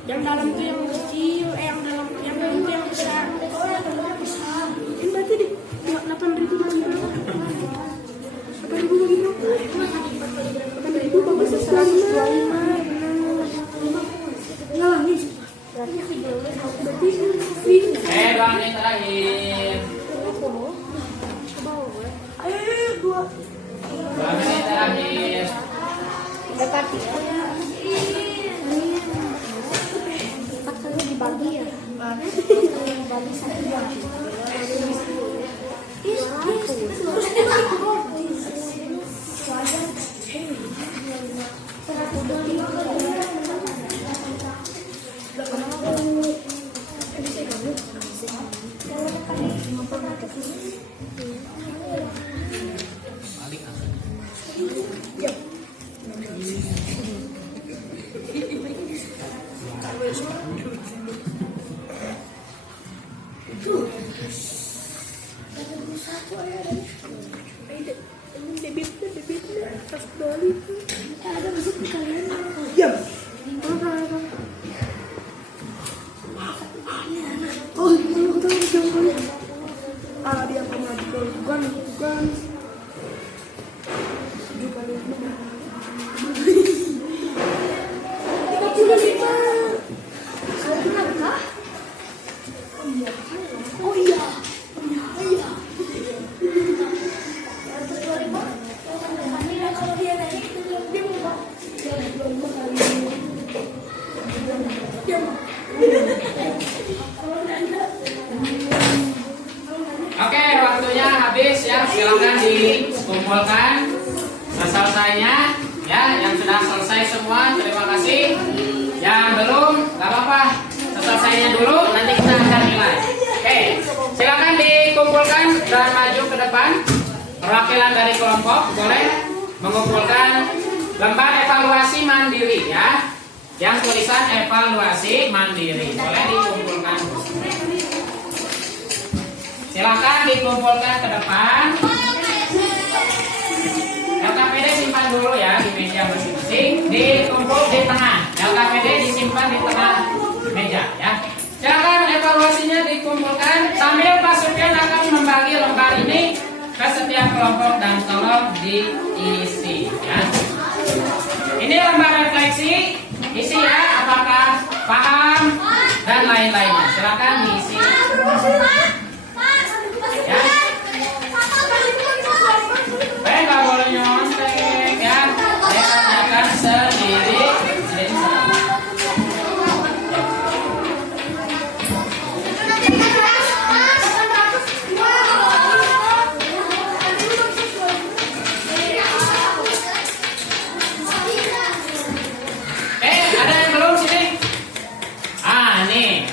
Yang dalam tuh yang kecil, yang dalam tuh yang besar. Oh, yang dalam yang besar. Ini berarti di 8.000 bagi berapa? 8.000 bagi berapa? 8.000 bagi 125. Enggak lah, nih. Berarti Bang, ini terakhir. ayo 2. Bang, ini terakhir. Dapat. Dibagi ya, bagi satu bagi. Dia pernah bukan 7 kali 35. Oh iya. Kalau dia nanya itu dia mau 25 kali. Oke, waktunya habis ya. Silakan dikumpulkan selesainya ya. Yang sudah selesai semua, terima kasih. Yang belum, nggak apa-apa. Selesainya dulu, nanti kita akan nilai. Oke, silakan dikumpulkan dan maju ke depan. Perwakilan dari kelompok boleh mengumpulkan lembar evaluasi mandiri ya. yang tulisan evaluasi mandiri. Boleh dikumpulkan. Silakan dikumpulkan ke depan. LKPD simpan dulu ya di meja masing-masing. Dikumpul di tengah. LKPD disimpan di tengah meja ya. Silakan evaluasinya dikumpulkan sambil Pak Sufyan akan membagi lembar ini ke setiap kelompok dan tolong diisi ya. Ini lembar refleksi, isi ya apakah paham dan lain-lainnya. Silakan diisi. Ya. Nggak boleh nyontek ya. Kerjakan sendiri. Ada yang belum sini? Nih.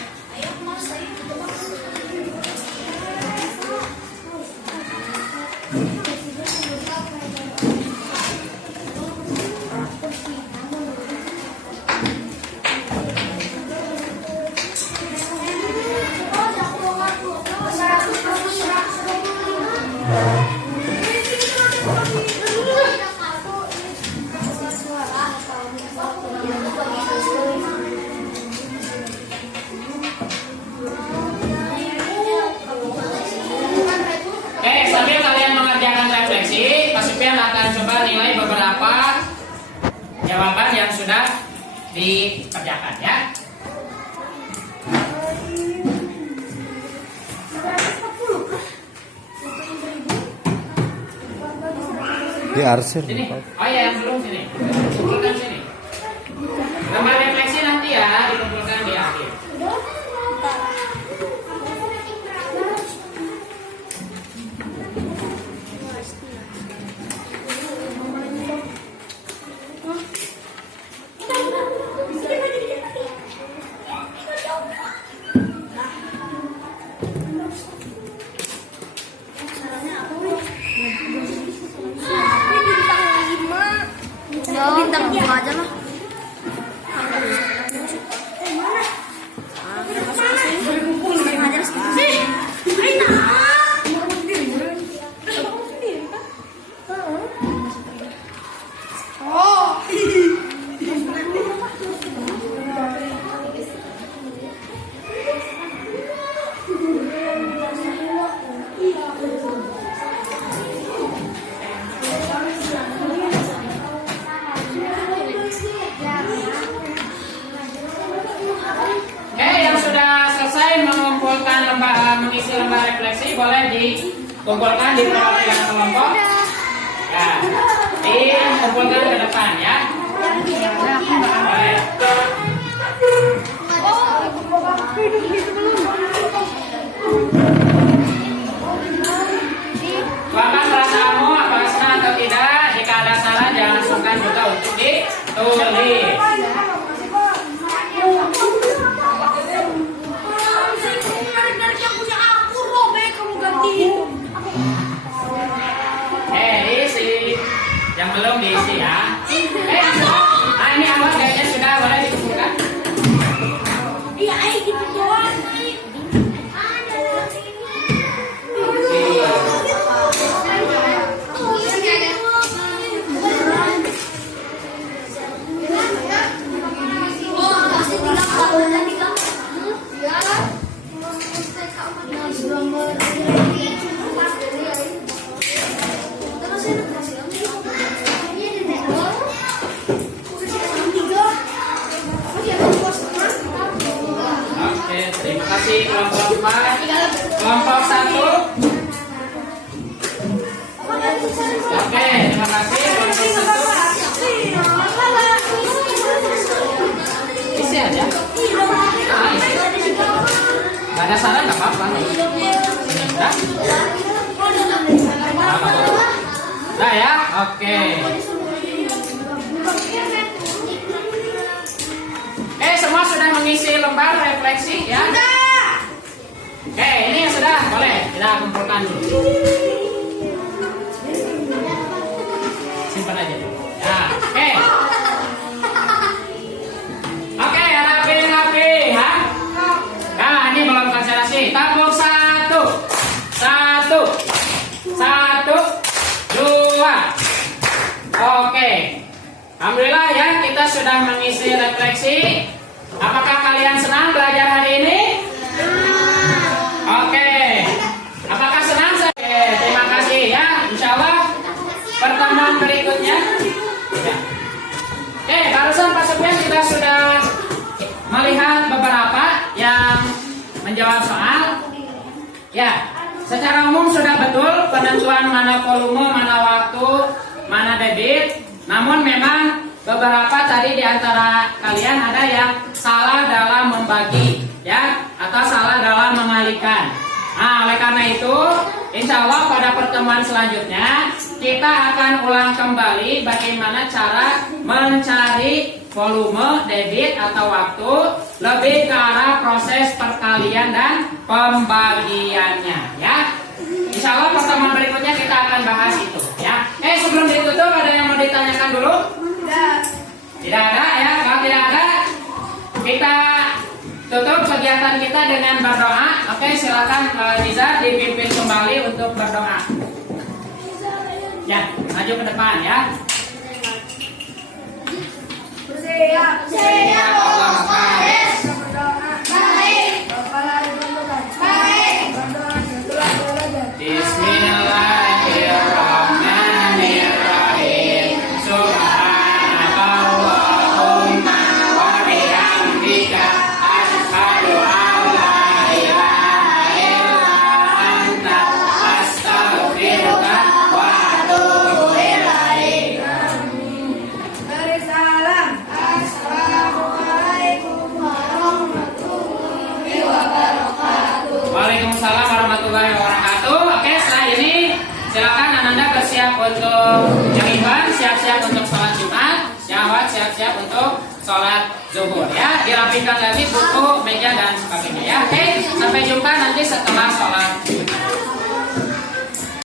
Sambil kalian mengerjakan refleksi, Pak Sufyan akan coba nilai beberapa jawaban yang sudah dikerjakan ya. Di arsir. Sini. Oh ya, yang belum sini. Kumpulkan sini. Lembar refleksi nanti ya dikumpulkan di akhir. Bintang 5 aja lah. Mengisi lembar refleksi boleh dikumpulkan di perwakilan kelompok ya, dikumpulkan ke depan ya. Boleh. Luapkan perasaanmu apakah senang atau tidak. Jika ada salah jangan sungkan juga untuk ditulis. Isi yang belum diisi ya. Ini awal kayaknya sudah boleh dikumpulkan. Iya, gitu doang. Terima kasih kelompok 4, kelompok 1. Oke, terima kasih kelompok 1. Isi aja. Isi. Gak ada saran nggak apa-apa. Ini udah. Nah ya, oke. Semua sudah mengisi lembar refleksi ya? Oke, ini yang sudah boleh kita kumpulkan dulu. Simpan aja dulu. Ya, oke. sudah mengisi refleksi. Apakah kalian senang belajar hari ini? Oke. Apakah senang? Oke, terima kasih ya. Insya Allah pertemuan berikutnya. Ya. Oke, barusan Pak Sofian kita sudah melihat beberapa yang menjawab soal. Ya, secara umum sudah betul penentuan mana volume, mana waktu, mana debit. Namun memang beberapa tadi di antara kalian ada yang salah dalam membagi, ya, atau salah dalam mengalihkan. Nah, oleh karena itu, insya Allah pada pertemuan selanjutnya kita akan ulang kembali bagaimana cara mencari volume, debit atau waktu, lebih ke arah proses perkalian dan pembagiannya, ya. Insya Allah pertemuan berikutnya kita akan bahas itu, ya. Sebelum ditutup ada yang mau ditanyakan dulu? Tidak ada, ya. Kalau tidak ada, kita tutup kegiatan kita dengan berdoa. Oke, silakan Liza dipimpin kembali untuk berdoa. Ya, maju ke depan ya. Siap. Allah baik. Bismillahirrahmanirrahim. Subhanallahumma wa bihamdika asyhadu an la ilaha illa anta astaghfiruka wa atubu ilaik. Waalaikumsalam warahmatullahi wabarakatuh. Oke, setelah ini silakan Ananda bersiap untuk yang ibadah, siap-siap untuk sholat Jumat, syahwat siap-siap untuk sholat zuhur ya. Dirapikan lagi buku, meja dan sebagainya ya. Oke, sampai jumpa nanti setelah sholat Jumat.